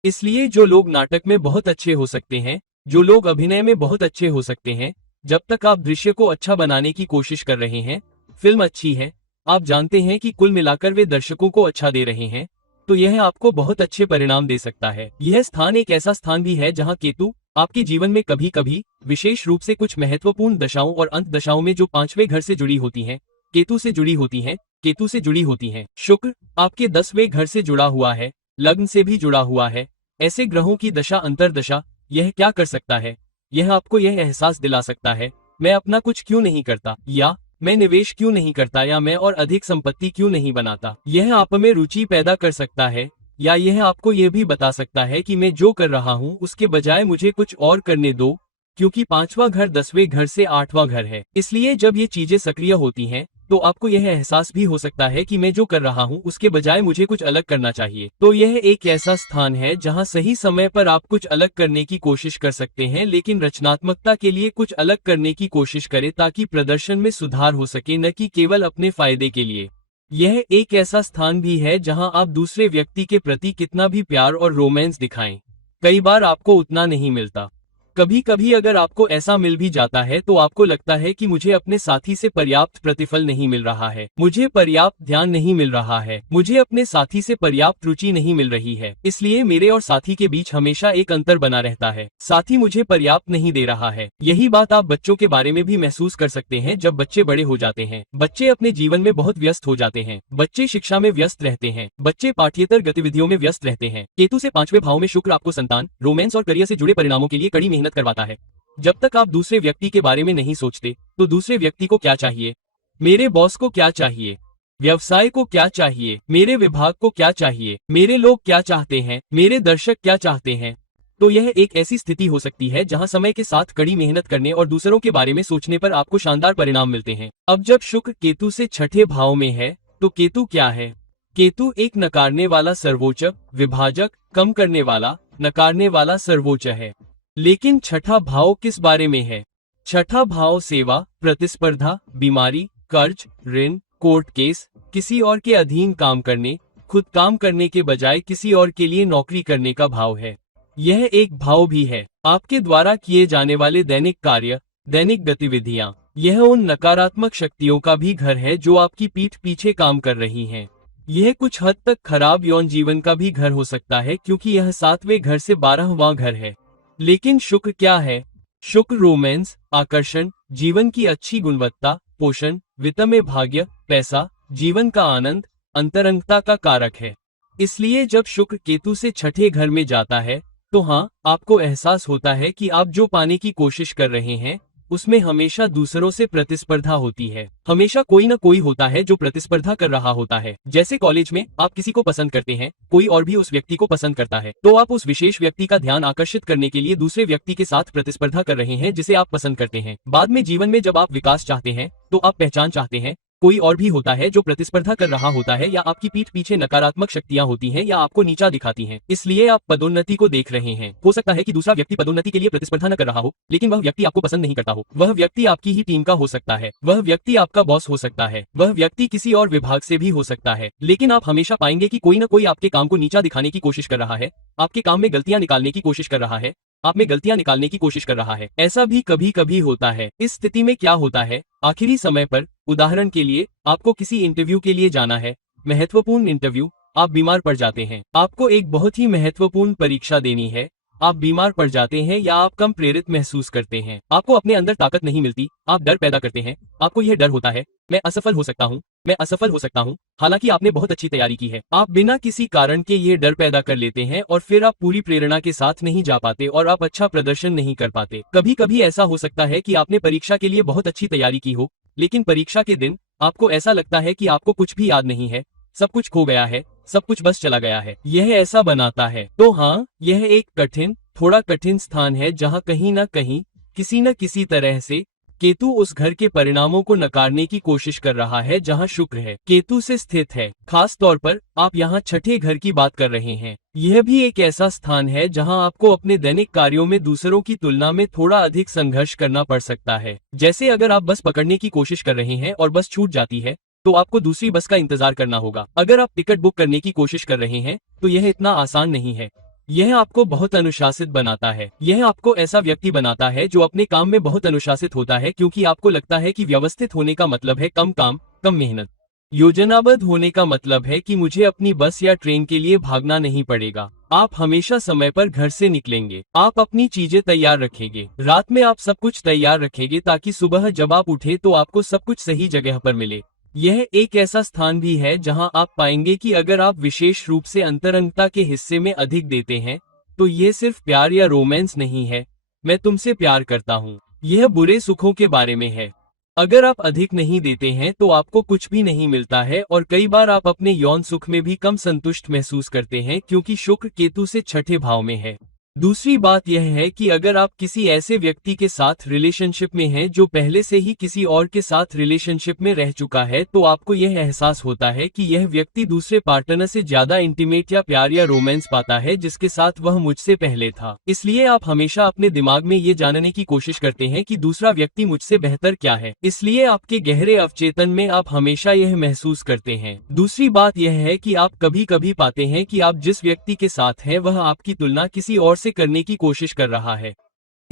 इसलिए जो लोग नाटक में बहुत अच्छे हो सकते हैं, जो लोग अभिनय में बहुत अच्छे हो सकते हैं, जब तक आप दृश्य को अच्छा बनाने की कोशिश कर रहे हैं, फिल्म अच्छी है, आप जानते हैं कि कुल मिलाकर वे दर्शकों को अच्छा दे रहे हैं, तो यह आपको बहुत अच्छे परिणाम दे सकता है। यह स्थान एक ऐसा स्थान भी है जहां केतु आपके जीवन में कभी कभी, विशेष रूप से कुछ महत्वपूर्ण दशाओं और अंत दशाओं में जो 5वें घर से जुड़ी होती हैं, केतु से जुड़ी होती हैं, केतु से जुड़ी होती हैं। शुक्र आपके 10वें घर से जुड़ा हुआ है, लग्न से भी जुड़ा हुआ है। ऐसे ग्रहों की दशा अंतरदशा, यह क्या कर सकता है? यह आपको यह एहसास दिला सकता है, मैं अपना कुछ क्यों नहीं करता, या मैं निवेश क्यों नहीं करता, या मैं और अधिक संपत्ति क्यों नहीं बनाता। यह आप में रुचि पैदा कर सकता है, या यह आपको यह भी बता सकता है कि मैं जो कर रहा हूँ उसके बजाय मुझे कुछ और करने दो, क्योंकि 5वां घर 10वें घर से 8वां घर है। इसलिए जब ये चीजें सक्रिय होती हैं, तो आपको यह एहसास भी हो सकता है कि मैं जो कर रहा हूँ उसके बजाय मुझे कुछ अलग करना चाहिए। तो यह एक ऐसा स्थान है जहाँ सही समय पर आप कुछ अलग करने की कोशिश कर सकते हैं, लेकिन रचनात्मकता के लिए कुछ अलग करने की कोशिश करें ताकि प्रदर्शन में सुधार हो सके, न कि केवल अपने फायदे के लिए। यह एक ऐसा स्थान भी है जहां आप दूसरे व्यक्ति के प्रति कितना भी प्यार और रोमांस दिखाएं, कई बार आपको उतना नहीं मिलता। कभी कभी अगर आपको ऐसा मिल भी जाता है तो आपको लगता है कि मुझे अपने साथी से पर्याप्त प्रतिफल नहीं मिल रहा है, मुझे पर्याप्त ध्यान नहीं मिल रहा है, मुझे अपने साथी से पर्याप्त रुचि नहीं मिल रही है, इसलिए मेरे और साथी के बीच हमेशा एक अंतर बना रहता है, साथी मुझे पर्याप्त नहीं दे रहा है। यही बात आप बच्चों के बारे में भी महसूस कर सकते हैं। जब बच्चे बड़े हो जाते हैं, बच्चे अपने जीवन में बहुत व्यस्त हो जाते हैं, बच्चे शिक्षा में व्यस्त रहते हैं, बच्चे पाठ्येतर गतिविधियों में व्यस्त रहते हैं। केतु से 5वें भाव में शुक्र आपको संतान, रोमांस और करियर से जुड़े परिणामों के लिए कड़ी मेहनत करवाता है। जब तक आप दूसरे व्यक्ति के बारे में नहीं सोचते तो दूसरे व्यक्ति को क्या चाहिए, मेरे बॉस को क्या चाहिए, व्यवसाय को क्या चाहिए, मेरे विभाग को क्या चाहिए, मेरे लोग क्या चाहते हैं, मेरे दर्शक क्या चाहते हैं, तो यह एक ऐसी स्थिति हो सकती है जहां समय के साथ कड़ी मेहनत करने और दूसरों के बारे में सोचने पर आपको शानदार परिणाम मिलते हैं। अब जब शुक्र केतु से 6ठे भाव में है तो केतु क्या है? केतु एक नकारने वाला सर्वोच्च, विभाजक, कम करने वाला, नकारने वाला सर्वोच्च है। लेकिन 6ठा भाव किस बारे में है? 6ठा भाव सेवा, प्रतिस्पर्धा, बीमारी, कर्ज, ऋण, कोर्ट केस, किसी और के अधीन काम करने, खुद काम करने के बजाय किसी और के लिए नौकरी करने का भाव है। यह एक भाव भी है आपके द्वारा किए जाने वाले दैनिक कार्य, दैनिक गतिविधियां। यह उन नकारात्मक शक्तियों का भी घर है जो आपकी पीठ पीछे काम कर रही हैं। यह कुछ हद तक खराब यौन जीवन का भी घर हो सकता है क्योंकि यह 7वें घर से 12वां घर है। लेकिन शुक्र क्या है? शुक्र रोमांस, आकर्षण, जीवन की अच्छी गुणवत्ता, पोषण, वित्त में भाग्य, पैसा, जीवन का आनंद, अंतरंगता का कारक है। इसलिए जब शुक्र केतु से 6ठे घर में जाता है तो हाँ, आपको एहसास होता है कि आप जो पाने की कोशिश कर रहे हैं उसमें हमेशा दूसरों से प्रतिस्पर्धा होती है। हमेशा कोई न कोई होता है जो प्रतिस्पर्धा कर रहा होता है। जैसे कॉलेज में आप किसी को पसंद करते हैं, कोई और भी उस व्यक्ति को पसंद करता है, तो आप उस विशेष व्यक्ति का ध्यान आकर्षित करने के लिए दूसरे व्यक्ति के साथ प्रतिस्पर्धा कर रहे हैं जिसे आप पसंद करते हैं। बाद में जीवन में जब आप विकास चाहते हैं तो आप पहचान चाहते हैं, कोई और भी होता है जो प्रतिस्पर्धा कर रहा होता है, या आपकी पीठ पीछे नकारात्मक शक्तियां होती हैं या आपको नीचा दिखाती हैं। इसलिए आप पदोन्नति को देख रहे हैं। हो सकता है कि दूसरा व्यक्ति पदोन्नति के लिए प्रतिस्पर्धा न कर रहा हो, लेकिन वह व्यक्ति आपको पसंद नहीं करता हो। वह व्यक्ति आपकी ही टीम का हो सकता है, वह व्यक्ति आपका बॉस हो सकता है, वह व्यक्ति किसी और विभाग से भी हो सकता है। लेकिन आप हमेशा पाएंगे कि कोई न कोई आपके काम को नीचा दिखाने की कोशिश कर रहा है, आपके काम में गलतियां निकालने की कोशिश कर रहा है, आप में गलतियां निकालने की कोशिश कर रहा है। ऐसा भी कभी कभी होता है। इस स्थिति में क्या होता है, आखिरी समय पर, उदाहरण के लिए आपको किसी इंटरव्यू के लिए जाना है, महत्वपूर्ण इंटरव्यू, आप बीमार पड़ जाते हैं, आपको एक बहुत ही महत्वपूर्ण परीक्षा देनी है, आप बीमार पड़ जाते हैं या आप कम प्रेरित महसूस करते हैं, आपको अपने अंदर ताकत नहीं मिलती, आप डर पैदा करते हैं, आपको यह डर होता है, मैं असफल हो सकता हूँ, मैं असफल हो सकता हूँ, हालांकि आपने बहुत अच्छी तैयारी की है। आप बिना किसी कारण के ये डर पैदा कर लेते हैं और फिर आप पूरी प्रेरणा के साथ नहीं जा पाते और आप अच्छा प्रदर्शन नहीं कर पाते। कभी कभी ऐसा हो सकता है कि आपने परीक्षा के लिए बहुत अच्छी तैयारी की हो, लेकिन परीक्षा के दिन आपको ऐसा लगता है कि आपको कुछ भी याद नहीं है, सब कुछ खो गया है, सब कुछ बस चला गया है। यह ऐसा बनाता है। तो हाँ, यह एक कठिन, थोड़ा कठिन स्थान है जहाँ कहीं न कहीं, किसी न किसी तरह से केतु उस घर के परिणामों को नकारने की कोशिश कर रहा है जहां शुक्र है, केतु से स्थित है। खास तौर पर आप यहाँ 6ठे घर की बात कर रहे हैं। यह भी एक ऐसा स्थान है जहां आपको अपने दैनिक कार्यों में दूसरों की तुलना में थोड़ा अधिक संघर्ष करना पड़ सकता है। जैसे अगर आप बस पकड़ने की कोशिश कर रहे हैं और बस छूट जाती है तो आपको दूसरी बस का इंतजार करना होगा। अगर आप टिकट बुक करने की कोशिश कर रहे हैं तो यह इतना आसान नहीं है। यह आपको बहुत अनुशासित बनाता है। यह आपको ऐसा व्यक्ति बनाता है जो अपने काम में बहुत अनुशासित होता है, क्योंकि आपको लगता है कि व्यवस्थित होने का मतलब है कम काम, कम मेहनत। योजनाबद्ध होने का मतलब है कि मुझे अपनी बस या ट्रेन के लिए भागना नहीं पड़ेगा। आप हमेशा समय पर घर से निकलेंगे, आप अपनी चीजें तैयार रखेंगे, रात में आप सब कुछ तैयार रखेंगे ताकि सुबह जब आप उठे तो आपको सब कुछ सही जगह पर मिले। यह एक ऐसा स्थान भी है जहां आप पाएंगे कि अगर आप विशेष रूप से अंतरंगता के हिस्से में अधिक देते हैं तो यह सिर्फ प्यार या रोमांस नहीं है, मैं तुमसे प्यार करता हूं। यह बुरे सुखों के बारे में है। अगर आप अधिक नहीं देते हैं तो आपको कुछ भी नहीं मिलता है और कई बार आप अपने यौन सुख में भी कम संतुष्ट महसूस करते हैं क्योंकि शुक्र केतु से 6ठे भाव में है। दूसरी बात यह है कि अगर आप किसी ऐसे व्यक्ति के साथ रिलेशनशिप में हैं जो पहले से ही किसी और के साथ रिलेशनशिप में रह चुका है, तो आपको यह एहसास होता है कि यह व्यक्ति दूसरे पार्टनर से ज्यादा इंटीमेट या प्यार या रोमांस पाता है जिसके साथ वह मुझसे पहले था। इसलिए आप हमेशा अपने दिमाग में ये जानने की कोशिश करते हैं कि दूसरा व्यक्ति मुझसे बेहतर क्या है, इसलिए आपके गहरे अवचेतन में आप हमेशा यह महसूस करते हैं। दूसरी बात यह है कि आप कभी कभी पाते हैं कि आप जिस व्यक्ति के साथ हैं वह आपकी तुलना किसी और से करने की कोशिश कर रहा है,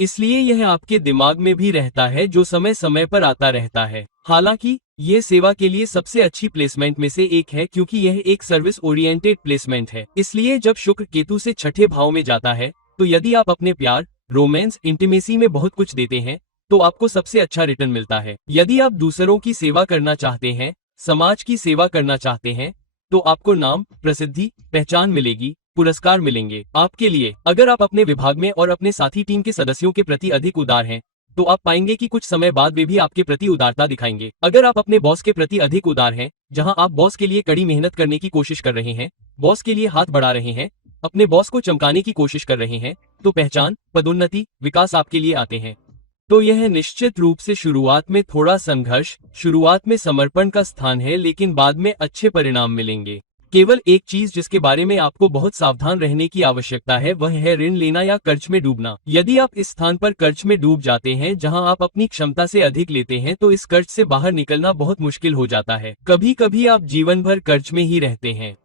इसलिए यह आपके दिमाग में भी रहता है जो समय समय पर आता रहता है। हालांकि यह सेवा के लिए सबसे अच्छी प्लेसमेंट में से एक है क्योंकि यह एक सर्विस ओरिएंटेड प्लेसमेंट है। इसलिए जब शुक्र केतु से छठे भाव में जाता है तो यदि आप अपने प्यार, रोमांस, इंटीमेसी में बहुत कुछ देते हैं तो आपको सबसे अच्छा रिटर्न मिलता है। यदि आप दूसरों की सेवा करना चाहते हैं, समाज की सेवा करना चाहते हैं, तो आपको नाम, प्रसिद्धि, पहचान मिलेगी, पुरस्कार मिलेंगे। आपके लिए अगर आप अपने विभाग में और अपने साथी टीम के सदस्यों के प्रति अधिक उदार हैं, तो आप पाएंगे कि कुछ समय बाद वे भी आपके प्रति उदारता दिखाएंगे। अगर आप अपने बॉस के प्रति अधिक उदार हैं, जहां आप बॉस के लिए कड़ी मेहनत करने की कोशिश कर रहे हैं, बॉस के लिए हाथ बढ़ा रहे हैं, अपने बॉस को चमकाने की कोशिश कर रहे हैं, तो पहचान, पदोन्नति, विकास आपके लिए आते हैं। तो यह निश्चित रूप से शुरुआत में थोड़ा संघर्ष, शुरुआत में समर्पण का स्थान है, लेकिन बाद में अच्छे परिणाम मिलेंगे। केवल एक चीज जिसके बारे में आपको बहुत सावधान रहने की आवश्यकता है वह है ऋण लेना या कर्ज में डूबना। यदि आप इस स्थान पर कर्ज में डूब जाते हैं जहां आप अपनी क्षमता से अधिक लेते हैं, तो इस कर्ज से बाहर निकलना बहुत मुश्किल हो जाता है। कभी कभी आप जीवन भर कर्ज में ही रहते हैं।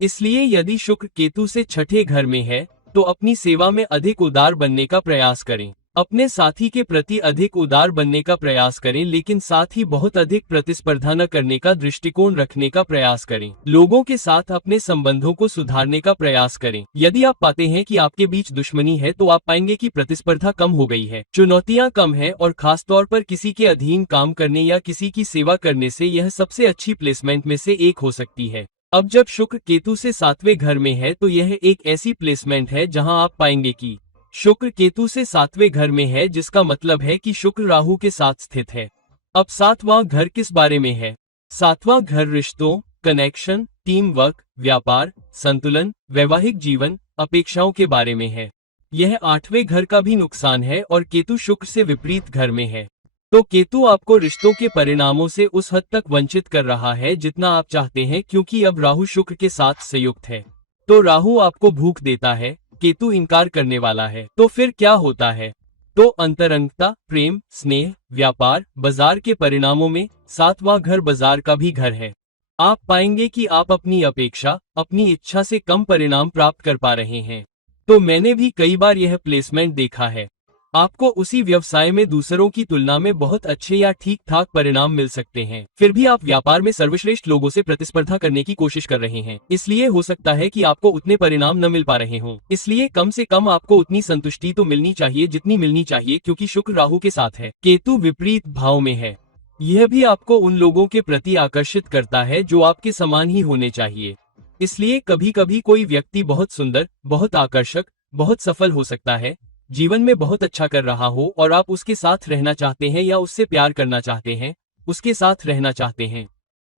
इसलिए यदि शुक्र केतु से छठे घर में है तो अपनी सेवा में अधिक उदार बनने का प्रयास करें, अपने साथी के प्रति अधिक उदार बनने का प्रयास करें, लेकिन साथ ही बहुत अधिक प्रतिस्पर्धा न करने का दृष्टिकोण रखने का प्रयास करें। लोगों के साथ अपने संबंधों को सुधारने का प्रयास करें। यदि आप पाते हैं कि आपके बीच दुश्मनी है तो आप पाएंगे कि प्रतिस्पर्धा कम हो गई है, चुनौतियां कम है, और खासतौर पर किसी के अधीन काम करने या किसी की सेवा करने से यह सबसे अच्छी प्लेसमेंट में से एक हो सकती है। अब जब शुक्र केतु से सातवें घर में है तो यह एक ऐसी प्लेसमेंट है जहां आप पाएंगे कि शुक्र केतु से सातवें घर में है, जिसका मतलब है कि शुक्र राहु के साथ स्थित है। अब सातवां घर किस बारे में है? सातवां घर रिश्तों, कनेक्शन, टीम वर्क, व्यापार, संतुलन, वैवाहिक जीवन, अपेक्षाओं के बारे में है। यह आठवें घर का भी नुकसान है और केतु शुक्र से विपरीत घर में है। तो केतु आपको रिश्तों के परिणामों से उस हद तक वंचित कर रहा है जितना आप चाहते हैं, क्योंकि अब राहु शुक्र के साथ संयुक्त है। तो राहु आपको भूख देता है, केतु इनकार करने वाला है। तो फिर क्या होता है? तो अंतरंगता, प्रेम, स्नेह, व्यापार, बाजार के परिणामों में सातवां घर बाजार का भी घर है। आप पाएंगे कि आप अपनी अपेक्षा, अपनी इच्छा से कम परिणाम प्राप्त कर पा रहे हैं। तो मैंने भी कई बार यह प्लेसमेंट देखा है। आपको उसी व्यवसाय में दूसरों की तुलना में बहुत अच्छे या ठीक ठाक परिणाम मिल सकते हैं, फिर भी आप व्यापार में सर्वश्रेष्ठ लोगों से प्रतिस्पर्धा करने की कोशिश कर रहे हैं। इसलिए हो सकता है कि आपको उतने परिणाम न मिल पा रहे हों। इसलिए कम से कम आपको उतनी संतुष्टि तो मिलनी चाहिए जितनी मिलनी चाहिए, क्योंकि शुक्र राहु के साथ है, केतु विपरीत भाव में है। यह भी आपको उन लोगों के प्रति आकर्षित करता है जो आपके समान ही होने चाहिए। इसलिए कभी कभी कोई व्यक्ति बहुत सुंदर, बहुत आकर्षक, बहुत सफल हो सकता है, जीवन में बहुत अच्छा कर रहा हो, और आप उसके साथ रहना चाहते हैं या उससे प्यार करना चाहते हैं, उसके साथ रहना चाहते हैं।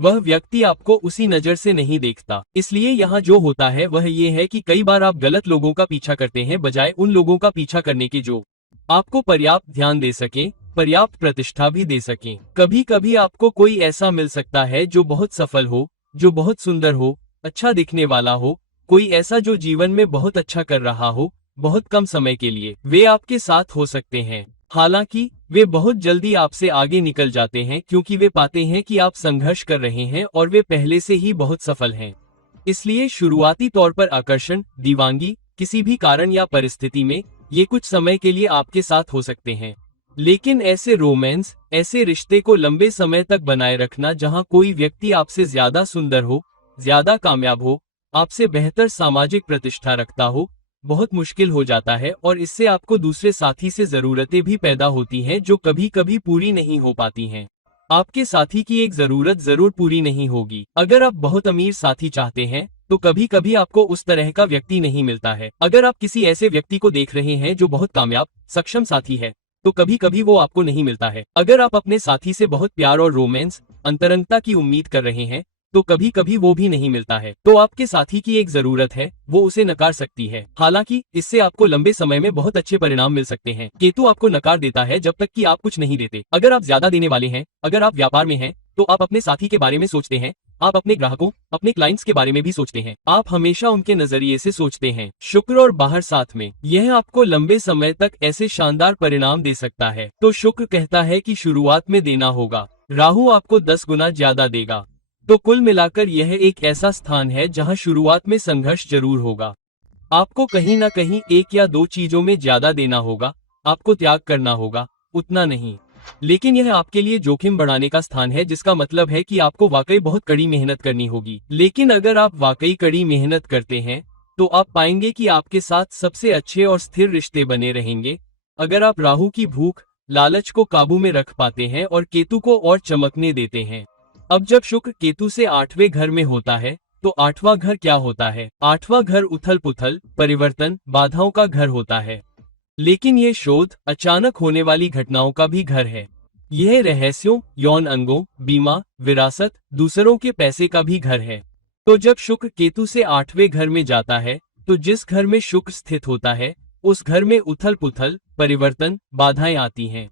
वह व्यक्ति आपको उसी नजर से नहीं देखता। इसलिए यहाँ जो होता है वह ये है कि कई बार आप गलत लोगों का पीछा करते हैं बजाय उन लोगों का पीछा करने के जो आपको पर्याप्त ध्यान दे सकें, पर्याप्त प्रतिष्ठा भी दे सकें। कभी कभी आपको कोई ऐसा मिल सकता है जो बहुत सफल हो, जो बहुत सुंदर हो, अच्छा दिखने वाला हो, कोई ऐसा जो जीवन में बहुत अच्छा कर रहा हो, बहुत कम समय के लिए वे आपके साथ हो सकते हैं। हालांकि वे बहुत जल्दी आपसे आगे निकल जाते हैं, क्योंकि वे पाते हैं कि आप संघर्ष कर रहे हैं और वे पहले से ही बहुत सफल हैं। इसलिए शुरुआती तौर पर आकर्षण, दीवानगी, किसी भी कारण या परिस्थिति में ये कुछ समय के लिए आपके साथ हो सकते हैं, लेकिन ऐसे रोमांस, ऐसे रिश्ते को लंबे समय तक बनाए रखना जहां कोई व्यक्ति आपसे ज्यादा सुंदर हो, ज्यादा कामयाब हो, आपसे बेहतर सामाजिक प्रतिष्ठा रखता हो, बहुत मुश्किल हो जाता है। और इससे आपको दूसरे साथी से जरूरतें भी पैदा होती हैं जो कभी कभी पूरी नहीं हो पाती हैं। आपके साथी की एक जरूरत जरूर पूरी नहीं होगी। अगर आप बहुत अमीर साथी चाहते हैं तो कभी कभी आपको उस तरह का व्यक्ति नहीं मिलता है। अगर आप किसी ऐसे व्यक्ति को देख रहे हैं जो बहुत कामयाब, सक्षम साथी है, तो कभी कभी वो आपको नहीं मिलता है। अगर आप अपने साथी से बहुत प्यार और रोमांस, अंतरंगता की उम्मीद कर रहे हैं, तो कभी कभी वो भी नहीं मिलता है, तो आपके साथी की एक जरूरत है, वो उसे नकार सकती है। हालांकि इससे आपको लंबे समय में बहुत अच्छे परिणाम मिल सकते हैं। केतु आपको नकार देता है जब तक कि आप कुछ नहीं देते। अगर आप ज्यादा देने वाले हैं, अगर आप व्यापार में हैं, तो आप अपने साथी के बारे में सोचते हैं, आप अपने ग्राहकों, अपने क्लाइंट्स के बारे में भी सोचते हैं, आप हमेशा उनके नजरिए से सोचते हैं। शुक्र और बाहर साथ में, यह आपको लंबे समय तक ऐसे शानदार परिणाम दे सकता है। तो शुक्र कहता है कि शुरुआत में देना होगा, राहु आपको 10 गुना ज्यादा देगा। तो कुल मिलाकर यह एक ऐसा स्थान है जहां शुरुआत में संघर्ष जरूर होगा। आपको कहीं ना कहीं एक या दो चीजों में ज्यादा देना होगा, आपको त्याग करना होगा, उतना नहीं। लेकिन यह आपके लिए जोखिम बढ़ाने का स्थान है, जिसका मतलब है कि आपको वाकई बहुत कड़ी मेहनत करनी होगी। लेकिन अगर आप वाकई कड़ी मेहनत करते हैं तो आप पाएंगे कि आपके साथ सबसे अच्छे और स्थिर रिश्ते बने रहेंगे। अगर आप राहु की भूख, लालच को काबू में रख पाते हैं और केतु को और चमकने देते हैं। अब जब शुक्र केतु से 8वें घर में होता है, तो 8वां घर क्या होता है? 8वां घर उथल पुथल, परिवर्तन, बाधाओं का घर होता है। लेकिन ये शोध, अचानक होने वाली घटनाओं का भी घर है। यह रहस्यों, यौन अंगों, बीमा, विरासत, दूसरों के पैसे का भी घर है। तो जब शुक्र केतु से 8वें घर में जाता है, तो जिस घर में शुक्र स्थित होता है, उस घर में उथल पुथल, परिवर्तन, बाधाएं आती हैं।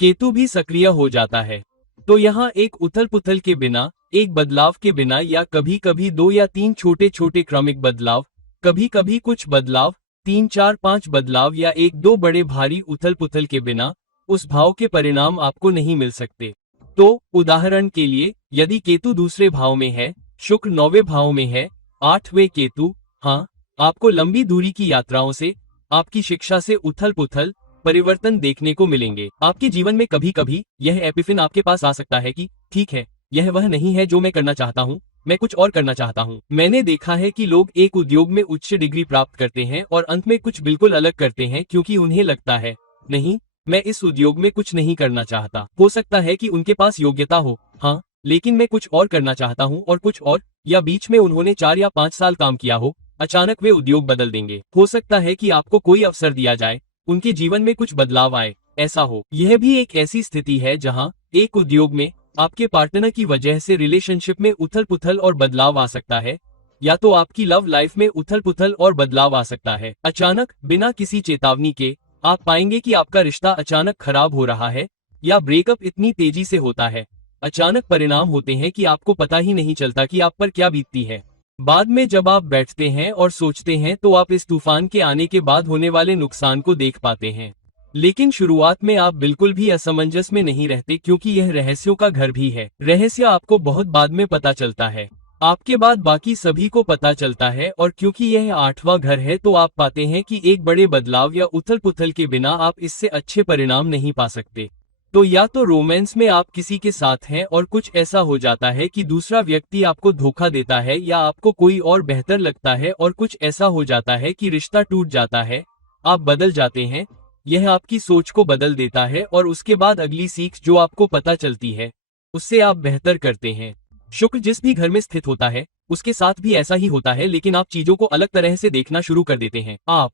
केतु भी सक्रिय हो जाता है। तो यहाँ एक उथल पुथल के बिना, एक बदलाव के बिना, या कभी कभी 2 या 3 छोटे छोटे क्रमिक बदलाव, कभी कभी कुछ बदलाव, 3 4 5 बदलाव, या 1 2 बड़े भारी उथल पुथल के बिना, उस भाव के परिणाम आपको नहीं मिल सकते। तो उदाहरण के लिए, यदि केतु दूसरे भाव में है, शुक्र 9वें भाव में है, 8वें केतु, हाँ, आपको लंबी दूरी की यात्राओं से, आपकी शिक्षा से उथल पुथल, परिवर्तन देखने को मिलेंगे। आपके जीवन में कभी कभी यह एपिफिन आपके पास आ सकता है कि ठीक है, यह वह नहीं है जो मैं करना चाहता हूँ, मैं कुछ और करना चाहता हूँ। मैंने देखा है कि लोग एक उद्योग में उच्च डिग्री प्राप्त करते हैं और अंत में कुछ बिल्कुल अलग करते हैं, क्योंकि उन्हें लगता है, नहीं, मैं इस उद्योग में कुछ नहीं करना चाहता। हो सकता है कि उनके पास योग्यता हो, हाँ, लेकिन मैं कुछ और करना चाहता हूँ, और कुछ और, या बीच में उन्होंने 4 या 5 साल काम किया हो, अचानक वे उद्योग बदल देंगे। हो सकता है कि आपको कोई अवसर दिया जाए, उनके जीवन में कुछ बदलाव आए, ऐसा हो। यह भी एक ऐसी स्थिति है जहां एक उद्योग में आपके पार्टनर की वजह से रिलेशनशिप में उथल पुथल और बदलाव आ सकता है, या तो आपकी लव लाइफ में उथल पुथल और बदलाव आ सकता है। अचानक, बिना किसी चेतावनी के, आप पाएंगे कि आपका रिश्ता अचानक खराब हो रहा है, या ब्रेकअप इतनी तेजी से होता है। अचानक परिणाम होते हैं कि आपको पता ही नहीं चलता कि आप पर क्या बीतती है। बाद में जब आप बैठते हैं और सोचते हैं, तो आप इस तूफान के आने के बाद होने वाले नुकसान को देख पाते हैं। लेकिन शुरुआत में आप बिल्कुल भी असमंजस में नहीं रहते, क्योंकि यह रहस्यों का घर भी है। रहस्य आपको बहुत बाद में पता चलता है, आपके बाद बाकी सभी को पता चलता है, और क्योंकि यह 8वां घर है, तो आप पाते हैं कि एक बड़े बदलाव या उथल पुथल के बिना आप इससे अच्छे परिणाम नहीं पा सकते। तो या तो रोमांस में आप किसी के साथ हैं और कुछ ऐसा हो जाता है कि दूसरा व्यक्ति आपको धोखा देता है, या आपको कोई और बेहतर लगता है और कुछ ऐसा हो जाता है कि रिश्ता टूट जाता है, आप बदल जाते हैं, यह आपकी सोच को बदल देता है, और उसके बाद अगली सीख जो आपको पता चलती है, उससे आप बेहतर करते हैं। शुक्र जिस भी घर में स्थित होता है, उसके साथ भी ऐसा ही होता है, लेकिन आप चीजों को अलग तरह से देखना शुरू कर देते हैं। आप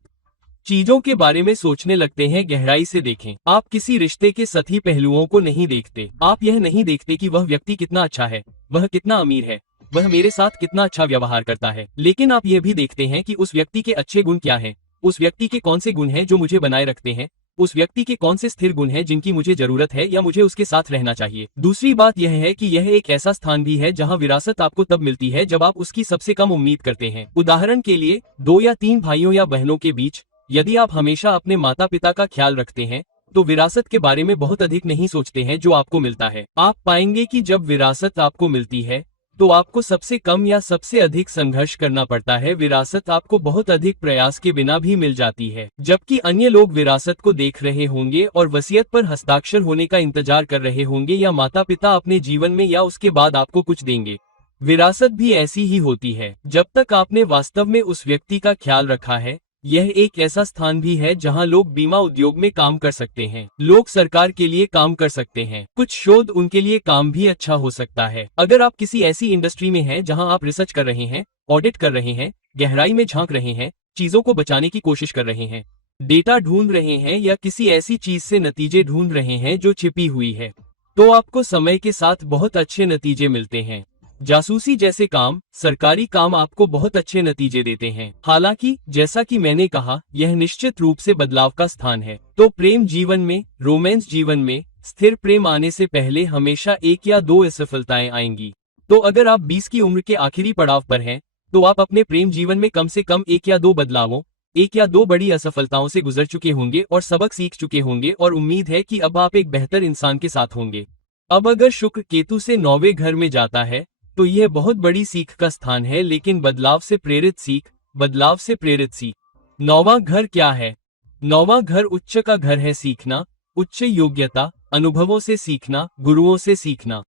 चीजों के बारे में सोचने लगते हैं, गहराई से देखें। आप किसी रिश्ते के सभी पहलुओं को नहीं देखते। आप यह नहीं देखते कि वह व्यक्ति कितना अच्छा है, वह कितना अमीर है, वह मेरे साथ कितना अच्छा व्यवहार करता है। लेकिन आप यह भी देखते हैं कि उस व्यक्ति के अच्छे गुण क्या हैं, उस व्यक्ति के कौन से गुण हैं जो मुझे बनाए रखते हैं, उस व्यक्ति के कौन से स्थिर गुण हैं जिनकी मुझे जरूरत है या मुझे उसके साथ रहना चाहिए। दूसरी बात यह है कि यह एक ऐसा स्थान भी है जहां विरासत आपको तब मिलती है जब आप उसकी सबसे कम उम्मीद करते हैं। उदाहरण के लिए, 2 या 3 भाइयों या बहनों के बीच, यदि आप हमेशा अपने माता पिता का ख्याल रखते हैं, तो विरासत के बारे में बहुत अधिक नहीं सोचते हैं जो आपको मिलता है। आप पाएंगे कि जब विरासत आपको मिलती है, तो आपको सबसे कम या सबसे अधिक संघर्ष करना पड़ता है। विरासत आपको बहुत अधिक प्रयास के बिना भी मिल जाती है, जबकि अन्य लोग विरासत को देख रहे होंगे और वसीयत पर हस्ताक्षर होने का इंतजार कर रहे होंगे, या माता पिता अपने जीवन में या उसके बाद आपको कुछ देंगे। विरासत भी ऐसी ही होती है। जब तक आपने वास्तव में उस व्यक्ति का ख्याल रखा है, यह एक ऐसा स्थान भी है जहां लोग बीमा उद्योग में काम कर सकते हैं, लोग सरकार के लिए काम कर सकते हैं, कुछ शोध उनके लिए काम भी अच्छा हो सकता है। अगर आप किसी ऐसी इंडस्ट्री में हैं जहां आप रिसर्च कर रहे हैं, ऑडिट कर रहे हैं, गहराई में झांक रहे हैं, चीजों को बचाने की कोशिश कर रहे हैं, डेटा ढूंढ रहे हैं, या किसी ऐसी चीज से नतीजे ढूंढ रहे हैं जो छिपी हुई है, तो आपको समय के साथ बहुत अच्छे नतीजे मिलते हैं। जासूसी जैसे काम, सरकारी काम आपको बहुत अच्छे नतीजे देते हैं। हालांकि जैसा कि मैंने कहा, यह निश्चित रूप से बदलाव का स्थान है। तो प्रेम जीवन में, रोमांस जीवन में स्थिर प्रेम आने से पहले हमेशा एक या दो असफलताएं आएंगी। तो अगर आप 20 की उम्र के आखिरी पड़ाव पर हैं, तो आप अपने प्रेम जीवन में कम से कम एक या दो बदलावों, एक या दो बड़ी असफलताओं से गुजर चुके होंगे और सबक सीख चुके होंगे, और उम्मीद है कि अब आप एक बेहतर इंसान के साथ होंगे। अब अगर शुक्र केतु से 9वें घर में जाता है, तो यह बहुत बड़ी सीख का स्थान है, लेकिन बदलाव से प्रेरित सीख, बदलाव से प्रेरित सीख। 9वां घर क्या है? 9वां घर उच्च का घर है, सीखना, उच्च योग्यता, अनुभवों से सीखना, गुरुओं से सीखना।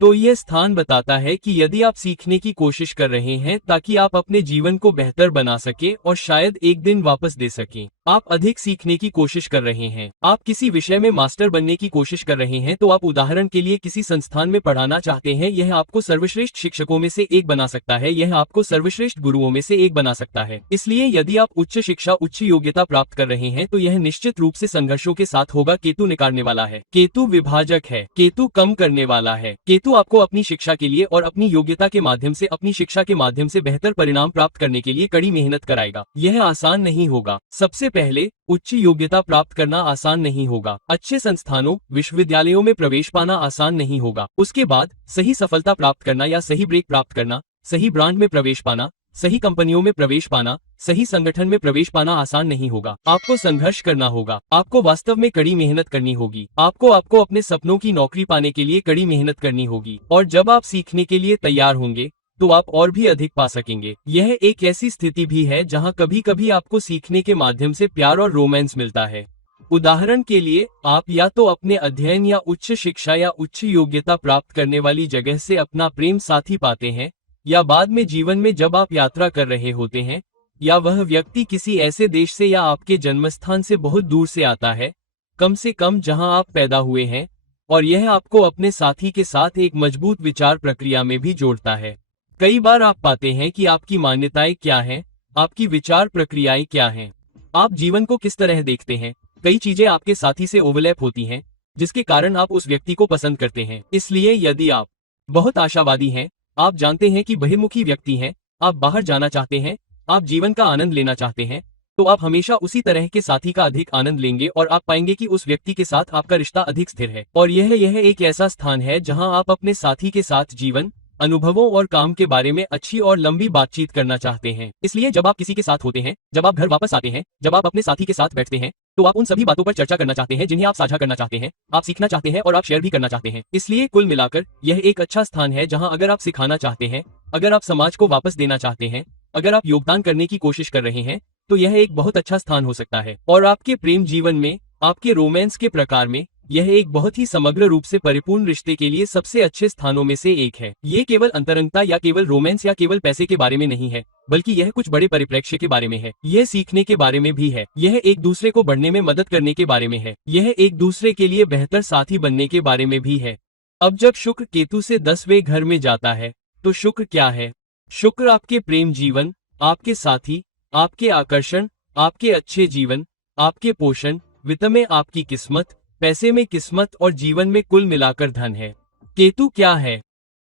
तो यह स्थान बताता है कि यदि आप सीखने की कोशिश कर रहे हैं ताकि आप अपने जीवन को बेहतर बना सके और शायद एक दिन वापस दे सकें, आप अधिक सीखने की कोशिश कर रहे हैं, आप किसी विषय में मास्टर बनने की कोशिश कर रहे हैं, तो आप उदाहरण के लिए किसी संस्थान में पढ़ाना चाहते हैं, यह आपको सर्वश्रेष्ठ शिक्षकों में से एक बना सकता है, यह आपको सर्वश्रेष्ठ गुरुओं में से एक बना सकता है। इसलिए यदि आप उच्च शिक्षा, उच्च योग्यता प्राप्त कर रहे हैं, तो यह निश्चित रूप से संघर्षों के साथ होगा। केतु निकालने वाला है, केतु विभाजक है, केतु कम करने वाला है। केतु आपको अपनी शिक्षा के लिए और अपनी योग्यता के माध्यम से, अपनी शिक्षा के माध्यम से बेहतर परिणाम प्राप्त करने के लिए कड़ी मेहनत कराएगा। यह आसान नहीं होगा। सबसे पहले उच्च योग्यता प्राप्त करना आसान नहीं होगा। अच्छे संस्थानों, विश्वविद्यालयों में प्रवेश पाना आसान नहीं होगा। उसके बाद सही सफलता प्राप्त करना या सही ब्रेक प्राप्त करना, सही ब्रांड में प्रवेश पाना, सही कंपनियों में प्रवेश पाना, सही संगठन में प्रवेश पाना आसान नहीं होगा। आपको संघर्ष करना होगा, आपको वास्तव में कड़ी मेहनत करनी होगी, आपको अपने सपनों की नौकरी पाने के लिए कड़ी मेहनत करनी होगी। और जब आप सीखने के लिए तैयार होंगे, तो आप और भी अधिक पा सकेंगे। यह एक ऐसी स्थिति भी है जहां कभी कभी आपको सीखने के माध्यम से प्यार और रोमांस मिलता है। उदाहरण के लिए, आप या तो अपने अध्ययन या उच्च शिक्षा या उच्च योग्यता प्राप्त करने वाली जगह से अपना प्रेम साथी पाते हैं, या बाद में जीवन में जब आप यात्रा कर रहे होते हैं, या वह व्यक्ति किसी ऐसे देश से या आपके जन्मस्थान से बहुत दूर से आता है, कम से कम जहां आप पैदा हुए हैं, और यह आपको अपने साथी के साथ एक मजबूत विचार प्रक्रिया में भी जोड़ता है। कई बार आप पाते हैं कि आपकी मान्यताएं क्या हैं, आपकी विचार प्रक्रियाएं क्या हैं, आप जीवन को किस तरह देखते हैं। कई चीजें आपके साथी से ओवरलैप होती हैं, जिसके कारण आप उस व्यक्ति को पसंद करते हैं। इसलिए यदि आप बहुत आशावादी हैं, आप जानते हैं कि बहिर्मुखी व्यक्ति हैं, आप बाहर जाना चाहते हैं, आप जीवन का आनंद लेना चाहते हैं, तो आप हमेशा उसी तरह के साथी का अधिक आनंद लेंगे और आप पाएंगे कि उस व्यक्ति के साथ आपका रिश्ता अधिक स्थिर है। और यह एक ऐसा स्थान है जहां आप अपने साथी के साथ जीवन, अनुभवों और काम के बारे में अच्छी और लंबी बातचीत करना चाहते हैं। इसलिए जब आप किसी के साथ होते हैं, जब आप घर वापस आते हैं, जब आप अपने साथी के साथ बैठते हैं, तो आप उन सभी बातों पर चर्चा करना चाहते हैं जिन्हें आप साझा करना चाहते हैं, आप सीखना चाहते हैं और आप शेयर भी करना चाहते हैं। इसलिए कुल मिलाकर यह एक अच्छा स्थान है जहां अगर आप सिखाना चाहते हैं, अगर आप समाज को वापस देना चाहते हैं, अगर आप योगदान करने की कोशिश कर रहे हैं, तो यह एक बहुत अच्छा स्थान हो सकता है। और आपके प्रेम जीवन में, आपके रोमांस के प्रकार में, यह एक बहुत ही समग्र रूप से परिपूर्ण रिश्ते के लिए सबसे अच्छे स्थानों में से एक है। ये केवल अंतरंगता या केवल रोमांस या केवल पैसे के बारे में नहीं है, बल्कि यह कुछ बड़े परिप्रेक्ष्य के बारे में है। यह सीखने के बारे में भी है, यह एक दूसरे को बढ़ने में मदद करने के बारे में है, यह एक दूसरे के लिए बेहतर साथी बनने के बारे में भी है। अब जब शुक्र केतु से 10वें घर में जाता है, तो शुक्र क्या है? शुक्र आपके प्रेम जीवन, आपके साथी, आपके आकर्षण, आपके अच्छे जीवन, आपके पोषण, वित्त में आपकी किस्मत, पैसे में किस्मत और जीवन में कुल मिलाकर धन है। केतु क्या है?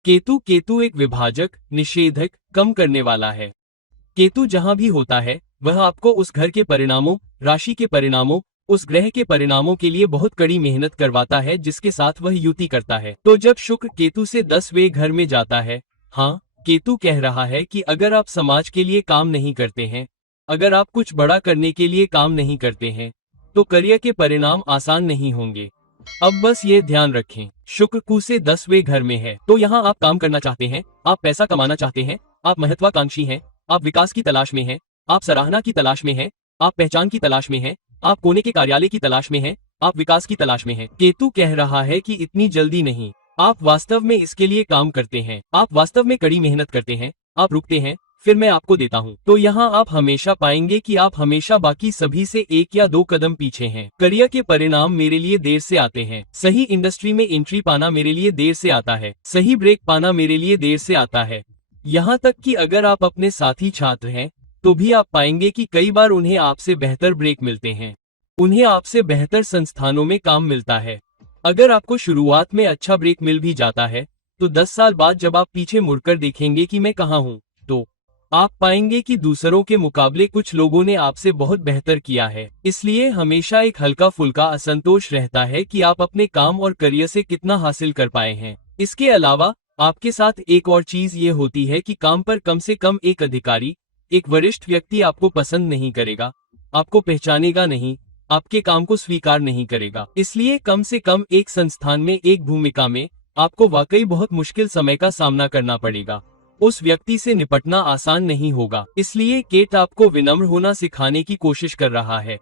केतु एक विभाजक, निषेधक, कम करने वाला है। केतु जहां भी होता है, वह आपको उस घर के परिणामों, राशि के परिणामों, उस ग्रह के परिणामों के लिए बहुत कड़ी मेहनत करवाता है जिसके साथ वह युति करता है। तो जब शुक्र केतु से 10वें घर में जाता है, हाँ, केतु कह रहा है कि अगर आप समाज के लिए काम नहीं करते हैं, अगर आप कुछ बड़ा करने के लिए काम नहीं करते हैं, तो करियर के परिणाम आसान नहीं होंगे। अब बस ये ध्यान रखें, शुक्र कु से 10वें घर में है, तो यहाँ आप काम करना चाहते हैं, आप पैसा कमाना चाहते हैं, आप महत्वाकांक्षी हैं, आप विकास की तलाश में हैं, आप सराहना की तलाश में हैं, आप पहचान की तलाश में हैं, आप कोने के कार्यालय की तलाश में हैं, आप विकास की तलाश में हैं। केतु कह रहा है कि इतनी जल्दी नहीं, आप वास्तव में इसके लिए काम करते हैं, आप वास्तव में कड़ी मेहनत करते हैं, आप रुकते हैं, फिर मैं आपको देता हूं। तो यहाँ आप हमेशा पाएंगे कि आप हमेशा बाकी सभी से 1 या 2 कदम पीछे हैं। करियर के परिणाम मेरे लिए देर से आते हैं, सही इंडस्ट्री में एंट्री पाना मेरे लिए देर से आता है, सही ब्रेक पाना मेरे लिए देर से आता है। यहाँ तक कि अगर आप अपने साथी छात्र हैं, तो भी आप पाएंगे कि कई बार उन्हें आपसे बेहतर ब्रेक मिलते हैं, उन्हें आपसे बेहतर संस्थानों में काम मिलता है। अगर आपको शुरुआत में अच्छा ब्रेक मिल भी जाता है, तो 10 साल बाद जब आप पीछे मुड़कर देखेंगे कि मैं कहाँ हूँ, तो आप पाएंगे कि दूसरों के मुकाबले कुछ लोगों ने आपसे बहुत बेहतर किया है। इसलिए हमेशा एक हल्का फुल्का असंतोष रहता है कि आप अपने काम और करियर से कितना हासिल कर पाए हैं। इसके अलावा आपके साथ एक और चीज ये होती है कि काम पर कम से कम एक अधिकारी, एक वरिष्ठ व्यक्ति आपको पसंद नहीं करेगा, आपको पहचानेगा नहीं, आपके काम को स्वीकार नहीं करेगा। इसलिए कम से कम एक संस्थान में, एक भूमिका में आपको वाकई बहुत मुश्किल समय का सामना करना पड़ेगा। उस व्यक्ति से निपटना आसान नहीं होगा। इसलिए केट आपको विनम्र होना सिखाने की कोशिश कर रहा है।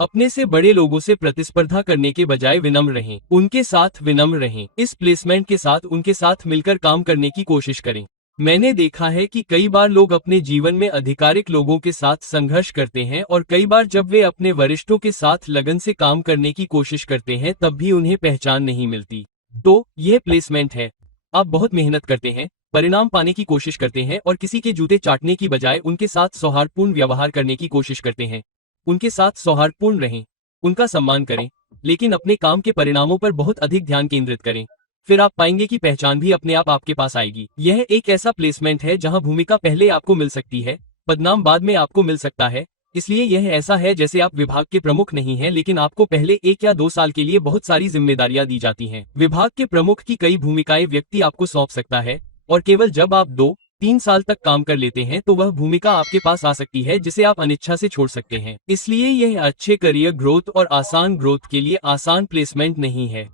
अपने से बड़े लोगों से प्रतिस्पर्धा करने के बजाय विनम्र रहें, उनके साथ विनम्र रहें। इस प्लेसमेंट के साथ उनके साथ मिलकर काम करने की कोशिश करें। मैंने देखा है कि कई बार लोग अपने जीवन में आधिकारिक लोगों के साथ संघर्ष करते हैं और कई बार जब वे अपने वरिष्ठों के साथ लगन से काम करने की कोशिश करते हैं तब भी उन्हें पहचान नहीं मिलती। तो यह प्लेसमेंट है। आप बहुत मेहनत करते हैं, परिणाम पाने की कोशिश करते हैं और किसी के जूते चाटने की बजाय उनके साथ सौहार्दपूर्ण व्यवहार करने की कोशिश करते हैं। उनके साथ सौहार्दपूर्ण रहें, उनका सम्मान करें, लेकिन अपने काम के परिणामों पर बहुत अधिक ध्यान केंद्रित करें। फिर आप पाएंगे कि पहचान भी अपने आप आपके पास आएगी। यह एक ऐसा प्लेसमेंट है जहां भूमिका पहले आपको मिल सकती है, पदनाम बाद में आपको मिल सकता है। इसलिए यह ऐसा है जैसे आप विभाग के प्रमुख नहीं हैं, लेकिन आपको पहले 1 या 2 साल के लिए बहुत सारी जिम्मेदारियां दी जाती हैं। विभाग के प्रमुख की कई भूमिकाएं व्यक्ति आपको सौंप सकता है और केवल जब आप 2-3 साल तक काम कर लेते हैं तो वह भूमिका आपके पास आ सकती है जिसे आप अनिच्छा से छोड़ सकते हैं। इसलिए यह अच्छे करियर ग्रोथ और आसान ग्रोथ के लिए आसान प्लेसमेंट नहीं है।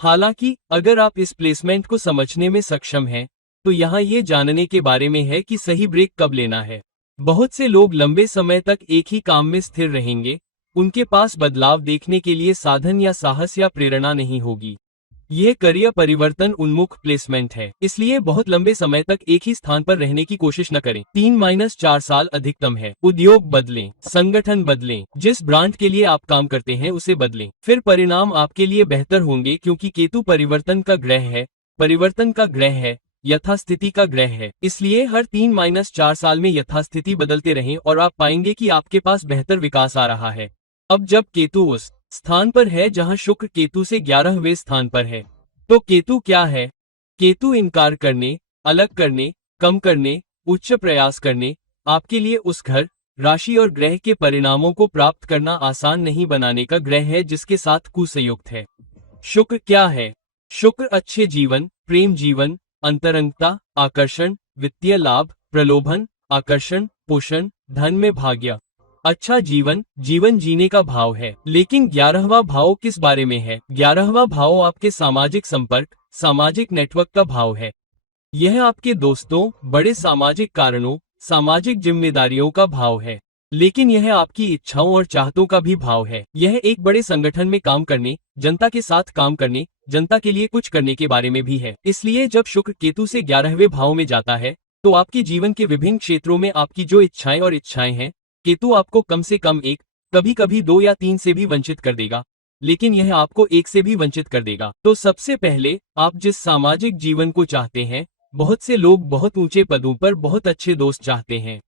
हालांकि अगर आप इस प्लेसमेंट को समझने में सक्षम हैं, तो यहाँ ये जानने के बारे में है कि सही ब्रेक कब लेना है। बहुत से लोग लंबे समय तक एक ही काम में स्थिर रहेंगे, उनके पास बदलाव देखने के लिए साधन या साहस या प्रेरणा नहीं होगी। यह करियर परिवर्तन उन्मुख प्लेसमेंट है, इसलिए बहुत लंबे समय तक एक ही स्थान पर रहने की कोशिश न करें। 3-4 साल अधिकतम है। उद्योग बदलें, संगठन बदलें, जिस ब्रांड के लिए आप काम करते हैं उसे बदलें, फिर परिणाम आपके लिए बेहतर होंगे क्योंकि केतु परिवर्तन का ग्रह है, परिवर्तन का ग्रह है, यथास्थिति का ग्रह है। इसलिए हर 3-4 साल में यथास्थिति बदलते रहें और आप पाएंगे कि आपके पास बेहतर विकास आ रहा है। अब जब केतु उस स्थान पर है जहां शुक्र केतु से 11वें स्थान पर है, तो केतु क्या है? केतु इनकार करने, अलग करने, कम करने, उच्च प्रयास करने, आपके लिए उस घर, राशि और ग्रह के परिणामों को प्राप्त करना आसान नहीं बनाने का ग्रह है जिसके साथ कुसंयुक्त है। शुक्र क्या है? शुक्र अच्छे जीवन, प्रेम जीवन, अंतरंगता, आकर्षण, वित्तीय लाभ, प्रलोभन, आकर्षण, पोषण, धन में भाग्य, अच्छा जीवन, जीवन जीने का भाव है। लेकिन 11वां भाव किस बारे में है? 11वां भाव आपके सामाजिक संपर्क, सामाजिक नेटवर्क का भाव है। यह आपके दोस्तों, बड़े सामाजिक कारणों, सामाजिक जिम्मेदारियों का भाव है। लेकिन यह आपकी इच्छाओं और चाहतों का भी भाव है। यह एक बड़े संगठन में काम करने, जनता के साथ काम करने, जनता के लिए कुछ करने के बारे में भी है। इसलिए जब शुक्र केतु से 11वें भाव में जाता है, तो आपके जीवन के विभिन्न क्षेत्रों में आपकी जो इच्छाएं हैं, केतु आपको कम से कम 1, कभी कभी 2 या 3 से भी वंचित कर देगा, लेकिन यह आपको 1 से भी वंचित कर देगा। तो सबसे पहले आप जिस सामाजिक जीवन को चाहते हैं, बहुत से लोग बहुत ऊंचे पदों पर बहुत अच्छे दोस्त चाहते हैं।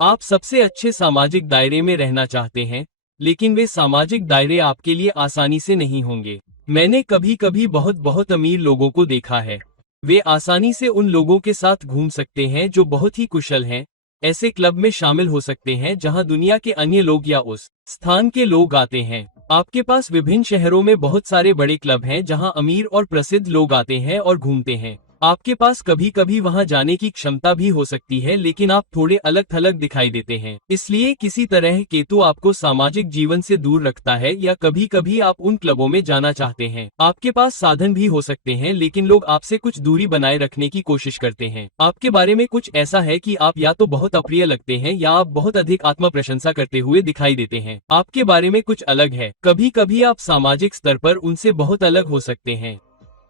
आप सबसे अच्छे सामाजिक दायरे में रहना चाहते हैं, लेकिन वे सामाजिक दायरे आपके लिए आसानी से नहीं होंगे। मैंने कभी कभी बहुत अमीर लोगों को देखा है। वे आसानी से उन लोगों के साथ घूम सकते हैं जो बहुत ही कुशल हैं, ऐसे क्लब में शामिल हो सकते हैं जहां दुनिया के अन्य लोग या उस स्थान के लोग आते हैं। आपके पास विभिन्न शहरों में बहुत सारे बड़े क्लब हैं जहां अमीर और प्रसिद्ध लोग आते हैं और घूमते हैं। आपके पास कभी कभी वहां जाने की क्षमता भी हो सकती है, लेकिन आप थोड़े अलग थलग दिखाई देते हैं। इसलिए किसी तरह केतु आपको सामाजिक जीवन से दूर रखता है, या कभी कभी आप उन क्लबों में जाना चाहते हैं। आपके पास साधन भी हो सकते हैं, लेकिन लोग आपसे कुछ दूरी बनाए रखने की कोशिश करते हैं। आपके बारे में कुछ ऐसा है कि आप या तो बहुत अप्रिय लगते हैं या आप बहुत अधिक आत्म प्रशंसा करते हुए दिखाई देते हैं। आपके बारे में कुछ अलग है। कभी कभी आप सामाजिक स्तर पर उनसे बहुत अलग हो सकते हैं।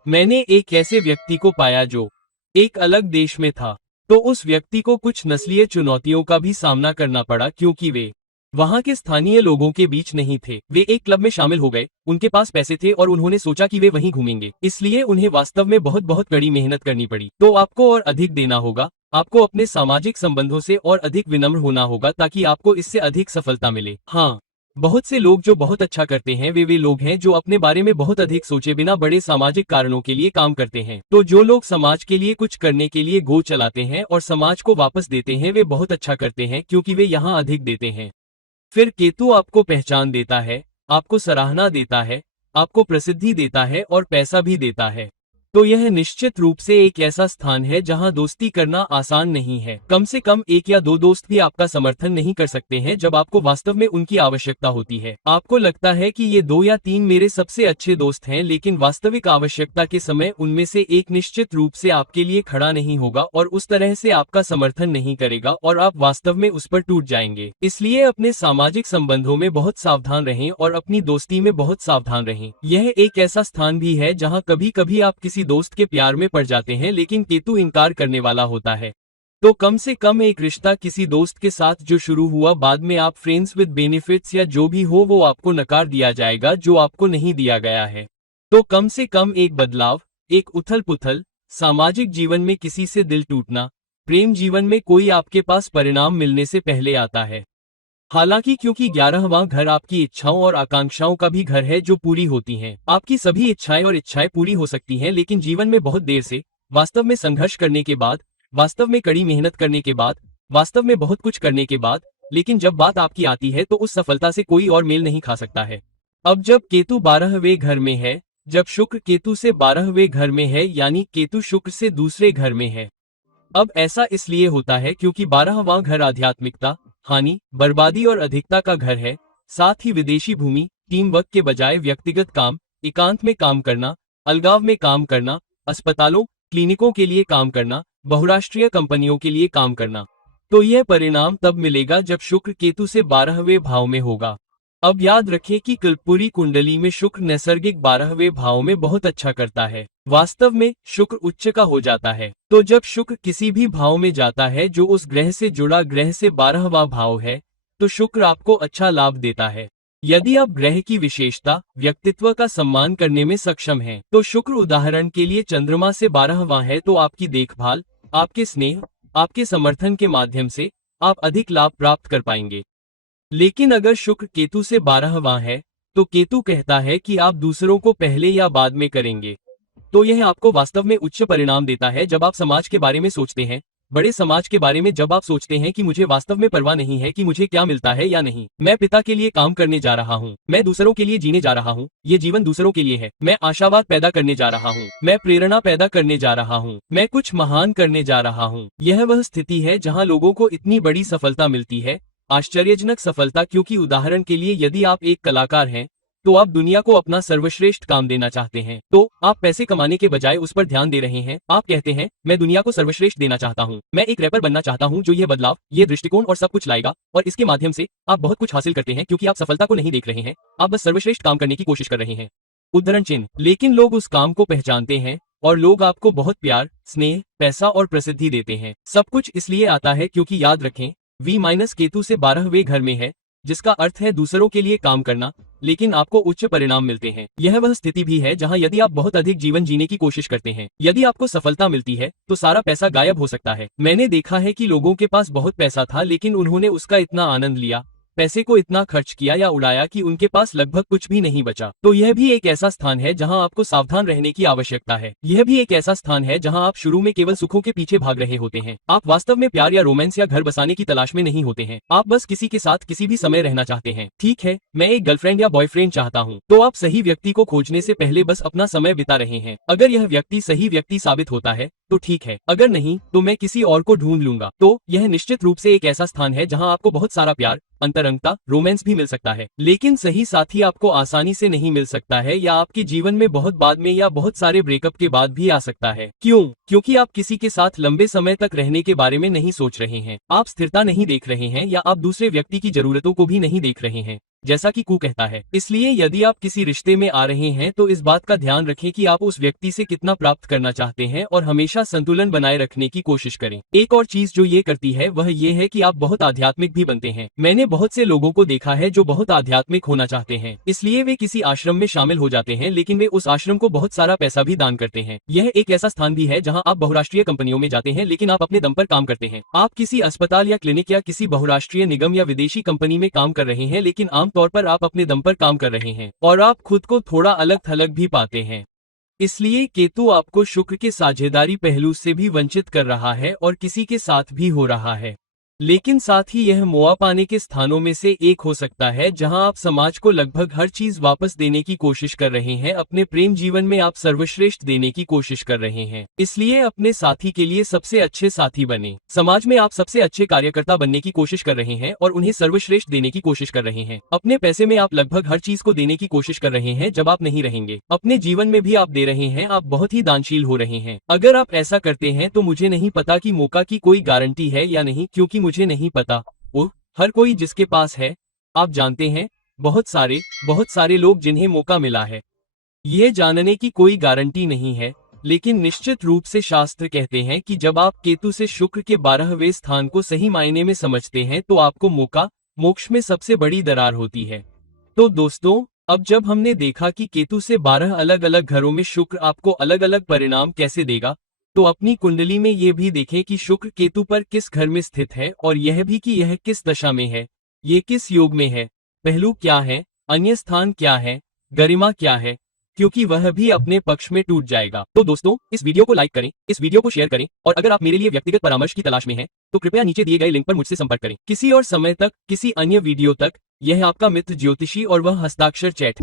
मैंने एक ऐसे व्यक्ति को पाया जो एक अलग देश में था, तो उस व्यक्ति को कुछ नस्लीय चुनौतियों का भी सामना करना पड़ा क्योंकि वे वहां के स्थानीय लोगों के बीच नहीं थे। वे एक क्लब में शामिल हो गए, उनके पास पैसे थे और उन्होंने सोचा कि वे वहीं घूमेंगे, इसलिए उन्हें वास्तव में बहुत कड़ी मेहनत करनी पड़ी। तो आपको और अधिक देना होगा, आपको अपने सामाजिक संबंधों से और अधिक विनम्र होना होगा ताकि आपको इससे अधिक सफलता मिले। हाँ, बहुत से लोग जो बहुत अच्छा करते हैं वे लोग हैं जो अपने बारे में बहुत अधिक सोचे बिना बड़े सामाजिक कारणों के लिए काम करते हैं। तो जो लोग समाज के लिए कुछ करने के लिए गो चलाते हैं और समाज को वापस देते हैं वे बहुत अच्छा करते हैं, क्योंकि वे यहाँ अधिक देते हैं। फिर केतु आपको पहचान देता है, आपको सराहना देता है, आपको प्रसिद्धि देता है और पैसा भी देता है। तो यह निश्चित रूप से एक ऐसा स्थान है जहां दोस्ती करना आसान नहीं है। कम से कम एक या दो दोस्त भी आपका समर्थन नहीं कर सकते हैं जब आपको वास्तव में उनकी आवश्यकता होती है। आपको लगता है कि ये 2 या 3 मेरे सबसे अच्छे दोस्त हैं, लेकिन वास्तविक आवश्यकता के समय उनमें से एक निश्चित रूप से आपके लिए खड़ा नहीं होगा और उस तरह से आपका समर्थन नहीं करेगा और आप वास्तव में उस पर टूट जाएंगे। इसलिए अपने सामाजिक संबंधों में बहुत सावधान रहें और अपनी दोस्ती में बहुत सावधान रहें। यह एक ऐसा स्थान भी है जहां कभी कभी आप किसी दोस्त के प्यार में पड़ जाते हैं, लेकिन केतु इनकार करने वाला होता है। तो कम से कम एक रिश्ता किसी दोस्त के साथ जो शुरू हुआ बाद में आप फ्रेंड्स विद बेनिफिट्स या जो भी हो वो आपको नकार दिया जाएगा जो आपको नहीं दिया गया है। तो कम से कम एक बदलाव, एक उथल पुथल, सामाजिक जीवन में किसी से दिल टूटना, प्रेम जीवन में कोई आपके पास परिणाम मिलने से पहले आता है। हालांकि क्योंकि 11वां घर आपकी इच्छाओं और आकांक्षाओं का भी घर है जो पूरी होती हैं। आपकी सभी इच्छाएं और इच्छाएं पूरी हो सकती हैं, लेकिन जीवन में बहुत देर से, वास्तव में संघर्ष करने के बाद, वास्तव में कड़ी मेहनत करने के बाद, वास्तव में बहुत कुछ करने के बाद, लेकिन जब बात आपकी आती है तो उस सफलता से कोई और मेल नहीं खा सकता है। अब जब केतु 12वें घर में है, जब शुक्र केतु से 12वें घर में है, यानी केतु शुक्र से दूसरे घर में है। अब ऐसा इसलिए होता है क्योंकि 12वां घर आध्यात्मिकता, हानि, बर्बादी और अधिकता का घर है। साथ ही विदेशी भूमि, टीम वर्क के बजाय व्यक्तिगत काम, एकांत में काम करना, अलगाव में काम करना, अस्पतालों, क्लिनिकों के लिए काम करना, बहुराष्ट्रीय कंपनियों के लिए काम करना। तो यह परिणाम तब मिलेगा जब शुक्र केतु से 12वें भाव में होगा। अब याद रखें कि कल्पपूरी कुंडली में शुक्र नैसर्गिक 12वें भाव में बहुत अच्छा करता है। वास्तव में शुक्र उच्च का हो जाता है। तो जब शुक्र किसी भी भाव में जाता है जो उस ग्रह से जुड़ा ग्रह से 12वां भाव है, तो शुक्र आपको अच्छा लाभ देता है। यदि आप ग्रह की विशेषता, व्यक्तित्व का सम्मान करने में सक्षम हैं, तो शुक्र उदाहरण के लिए चंद्रमा से 12वां है तो आपकी देखभाल, आपके स्नेह, आपके समर्थन के माध्यम से आप अधिक लाभ प्राप्त कर पाएंगे। लेकिन अगर शुक्र केतु से 12वां है, तो केतु कहता है कि आप दूसरों को पहले या बाद में करेंगे। तो यह आपको वास्तव में उच्च परिणाम देता है जब आप समाज के बारे में सोचते हैं, बड़े समाज के बारे में जब आप सोचते हैं कि मुझे वास्तव में परवाह नहीं है कि मुझे क्या मिलता है या नहीं, मैं पिता के लिए काम करने जा रहा हूँ, मैं दूसरों के लिए जीने जा रहा हूँ, ये जीवन दूसरों के लिए है, मैं आशावाद पैदा करने जा रहा हूँ, मैं प्रेरणा पैदा करने जा रहा हूँ, मैं कुछ महान करने जा रहा हूँ। यह वह स्थिति है जहाँ लोगों को इतनी बड़ी सफलता मिलती है, आश्चर्यजनक सफलता। क्योंकि उदाहरण के लिए यदि आप एक कलाकार हैं तो आप दुनिया को अपना सर्वश्रेष्ठ काम देना चाहते हैं, तो आप पैसे कमाने के बजाय उस पर ध्यान दे रहे हैं। आप कहते हैं मैं दुनिया को सर्वश्रेष्ठ देना चाहता हूं, मैं एक रैपर बनना चाहता हूं जो ये बदलाव, ये दृष्टिकोण और सब कुछ लाएगा, और इसके माध्यम से आप बहुत कुछ हासिल करते हैं क्योंकि आप सफलता को नहीं देख रहे हैं, आप बस सर्वश्रेष्ठ काम करने की कोशिश कर रहे हैं। उद्धरण चिन्ह। लेकिन लोग उस काम को पहचानते हैं और लोग आपको बहुत प्यार, स्नेह, पैसा और प्रसिद्धि देते हैं। सब कुछ इसलिए आता है क्योंकि याद रखें V- केतु से 12वें घर में है, जिसका अर्थ है दूसरों के लिए काम करना, लेकिन आपको उच्च परिणाम मिलते हैं। यह वह स्थिति भी है जहां यदि आप बहुत अधिक जीवन जीने की कोशिश करते हैं, यदि आपको सफलता मिलती है तो सारा पैसा गायब हो सकता है। मैंने देखा है कि लोगों के पास बहुत पैसा था लेकिन उन्होंने उसका इतना आनंद लिया, पैसे को इतना खर्च किया या उड़ाया कि उनके पास लगभग कुछ भी नहीं बचा। तो यह भी एक ऐसा स्थान है जहां आपको सावधान रहने की आवश्यकता है। यह भी एक ऐसा स्थान है जहां आप शुरू में केवल सुखों के पीछे भाग रहे होते हैं। आप वास्तव में प्यार या रोमांस या घर बसाने की तलाश में नहीं होते हैं। आप बस किसी के साथ किसी भी समय रहना चाहते हैं। ठीक है, मैं एक गर्लफ्रेंड या बॉयफ्रेंड चाहता हूँ, तो आप सही व्यक्ति को खोजने से पहले बस अपना समय बिता रहे हैं। अगर यह व्यक्ति सही व्यक्ति साबित होता है तो ठीक है, अगर नहीं तो मैं किसी और को ढूंढ लूंगा। तो यह निश्चित रूप से एक ऐसा स्थान है जहां आपको बहुत सारा प्यार, अंतरंगता, रोमांस भी मिल सकता है, लेकिन सही साथी आपको आसानी से नहीं मिल सकता है या आपके जीवन में बहुत बाद में या बहुत सारे ब्रेकअप के बाद भी आ सकता है। क्यों? क्योंकि आप किसी के साथ लंबे समय तक रहने के बारे में नहीं सोच रहे हैं, आप स्थिरता नहीं देख रहे हैं या आप दूसरे व्यक्ति की जरूरतों को भी नहीं देख रहे हैं, जैसा कि कू कहता है। इसलिए यदि आप किसी रिश्ते में आ रहे हैं तो इस बात का ध्यान रखें कि आप उस व्यक्ति से कितना प्राप्त करना चाहते हैं और हमेशा संतुलन बनाए रखने की कोशिश करें। एक और चीज जो ये करती है वह ये है कि आप बहुत आध्यात्मिक भी बनते हैं। मैंने बहुत से लोगों को देखा है जो बहुत आध्यात्मिक होना चाहते हैं, इसलिए वे किसी आश्रम में शामिल हो जाते हैं, लेकिन वे उस आश्रम को बहुत सारा पैसा भी दान करते हैं। यह एक ऐसा स्थान भी है जहाँ आप बहुराष्ट्रीय कंपनियों में जाते हैं लेकिन आप अपने दम पर काम करते हैं। आप किसी अस्पताल या क्लिनिक या किसी बहुराष्ट्रीय निगम या विदेशी कंपनी में काम कर रहे हैं, लेकिन आम आमतौर पर आप अपने दम पर काम कर रहे हैं और आप खुद को थोड़ा अलग थलग भी पाते हैं। इसलिए केतु आपको शुक्र के साझेदारी पहलू से भी वंचित कर रहा है और किसी के साथ भी हो रहा है। लेकिन साथ ही यह मुआ पाने के स्थानों में से एक हो सकता है जहां आप समाज को लगभग हर चीज वापस देने की कोशिश कर रहे हैं, अपने प्रेम जीवन में आप सर्वश्रेष्ठ देने की कोशिश कर रहे हैं। इसलिए अपने साथी के लिए सबसे अच्छे साथी बने। समाज में आप सबसे अच्छे कार्यकर्ता बनने की कोशिश कर रहे हैं और उन्हें सर्वश्रेष्ठ देने की कोशिश कर रहे हैं। अपने पैसे में आप लगभग हर चीज को देने की कोशिश कर रहे हैं जब आप नहीं रहेंगे। अपने जीवन में भी आप दे रहे हैं, आप बहुत ही दानशील हो रहे हैं। अगर आप ऐसा करते हैं तो मुझे नहीं पता कि मौका की कोई गारंटी है या नहीं, क्योंकि मुझे नहीं पता। वो हर कोई जिसके पास है, आप जानते हैं, बहुत सारे लोग जिन्हें मौका मिला है। ये जानने की कोई गारंटी नहीं है, लेकिन निश्चित रूप से शास्त्र कहते हैं कि जब आप केतु से शुक्र के 12वें स्थान को सही मायने में समझते हैं तो आपको मौका, मोक्ष में सबसे बड़ी दरार होती है। तो दोस्तों, अब जब हमने देखा कि केतु से 12 अलग अलग घरों में शुक्र आपको अलग अलग परिणाम कैसे देगा, तो अपनी कुंडली में ये भी देखें कि शुक्र केतु पर किस घर में स्थित है और यह भी कि यह किस दशा में है, ये किस योग में है, पहलू क्या है, अन्य स्थान क्या है, गरिमा क्या है, क्योंकि वह भी अपने पक्ष में टूट जाएगा। तो दोस्तों, इस वीडियो को लाइक करें, इस वीडियो को शेयर करें और अगर आप मेरे लिए व्यक्तिगत परामर्श की तलाश में हैं, तो कृपया नीचे दिए गए लिंक पर मुझसे संपर्क करें। किसी और समय तक, किसी अन्य वीडियो तक, यह आपका मित्र ज्योतिषी और वह हस्ताक्षर चैट।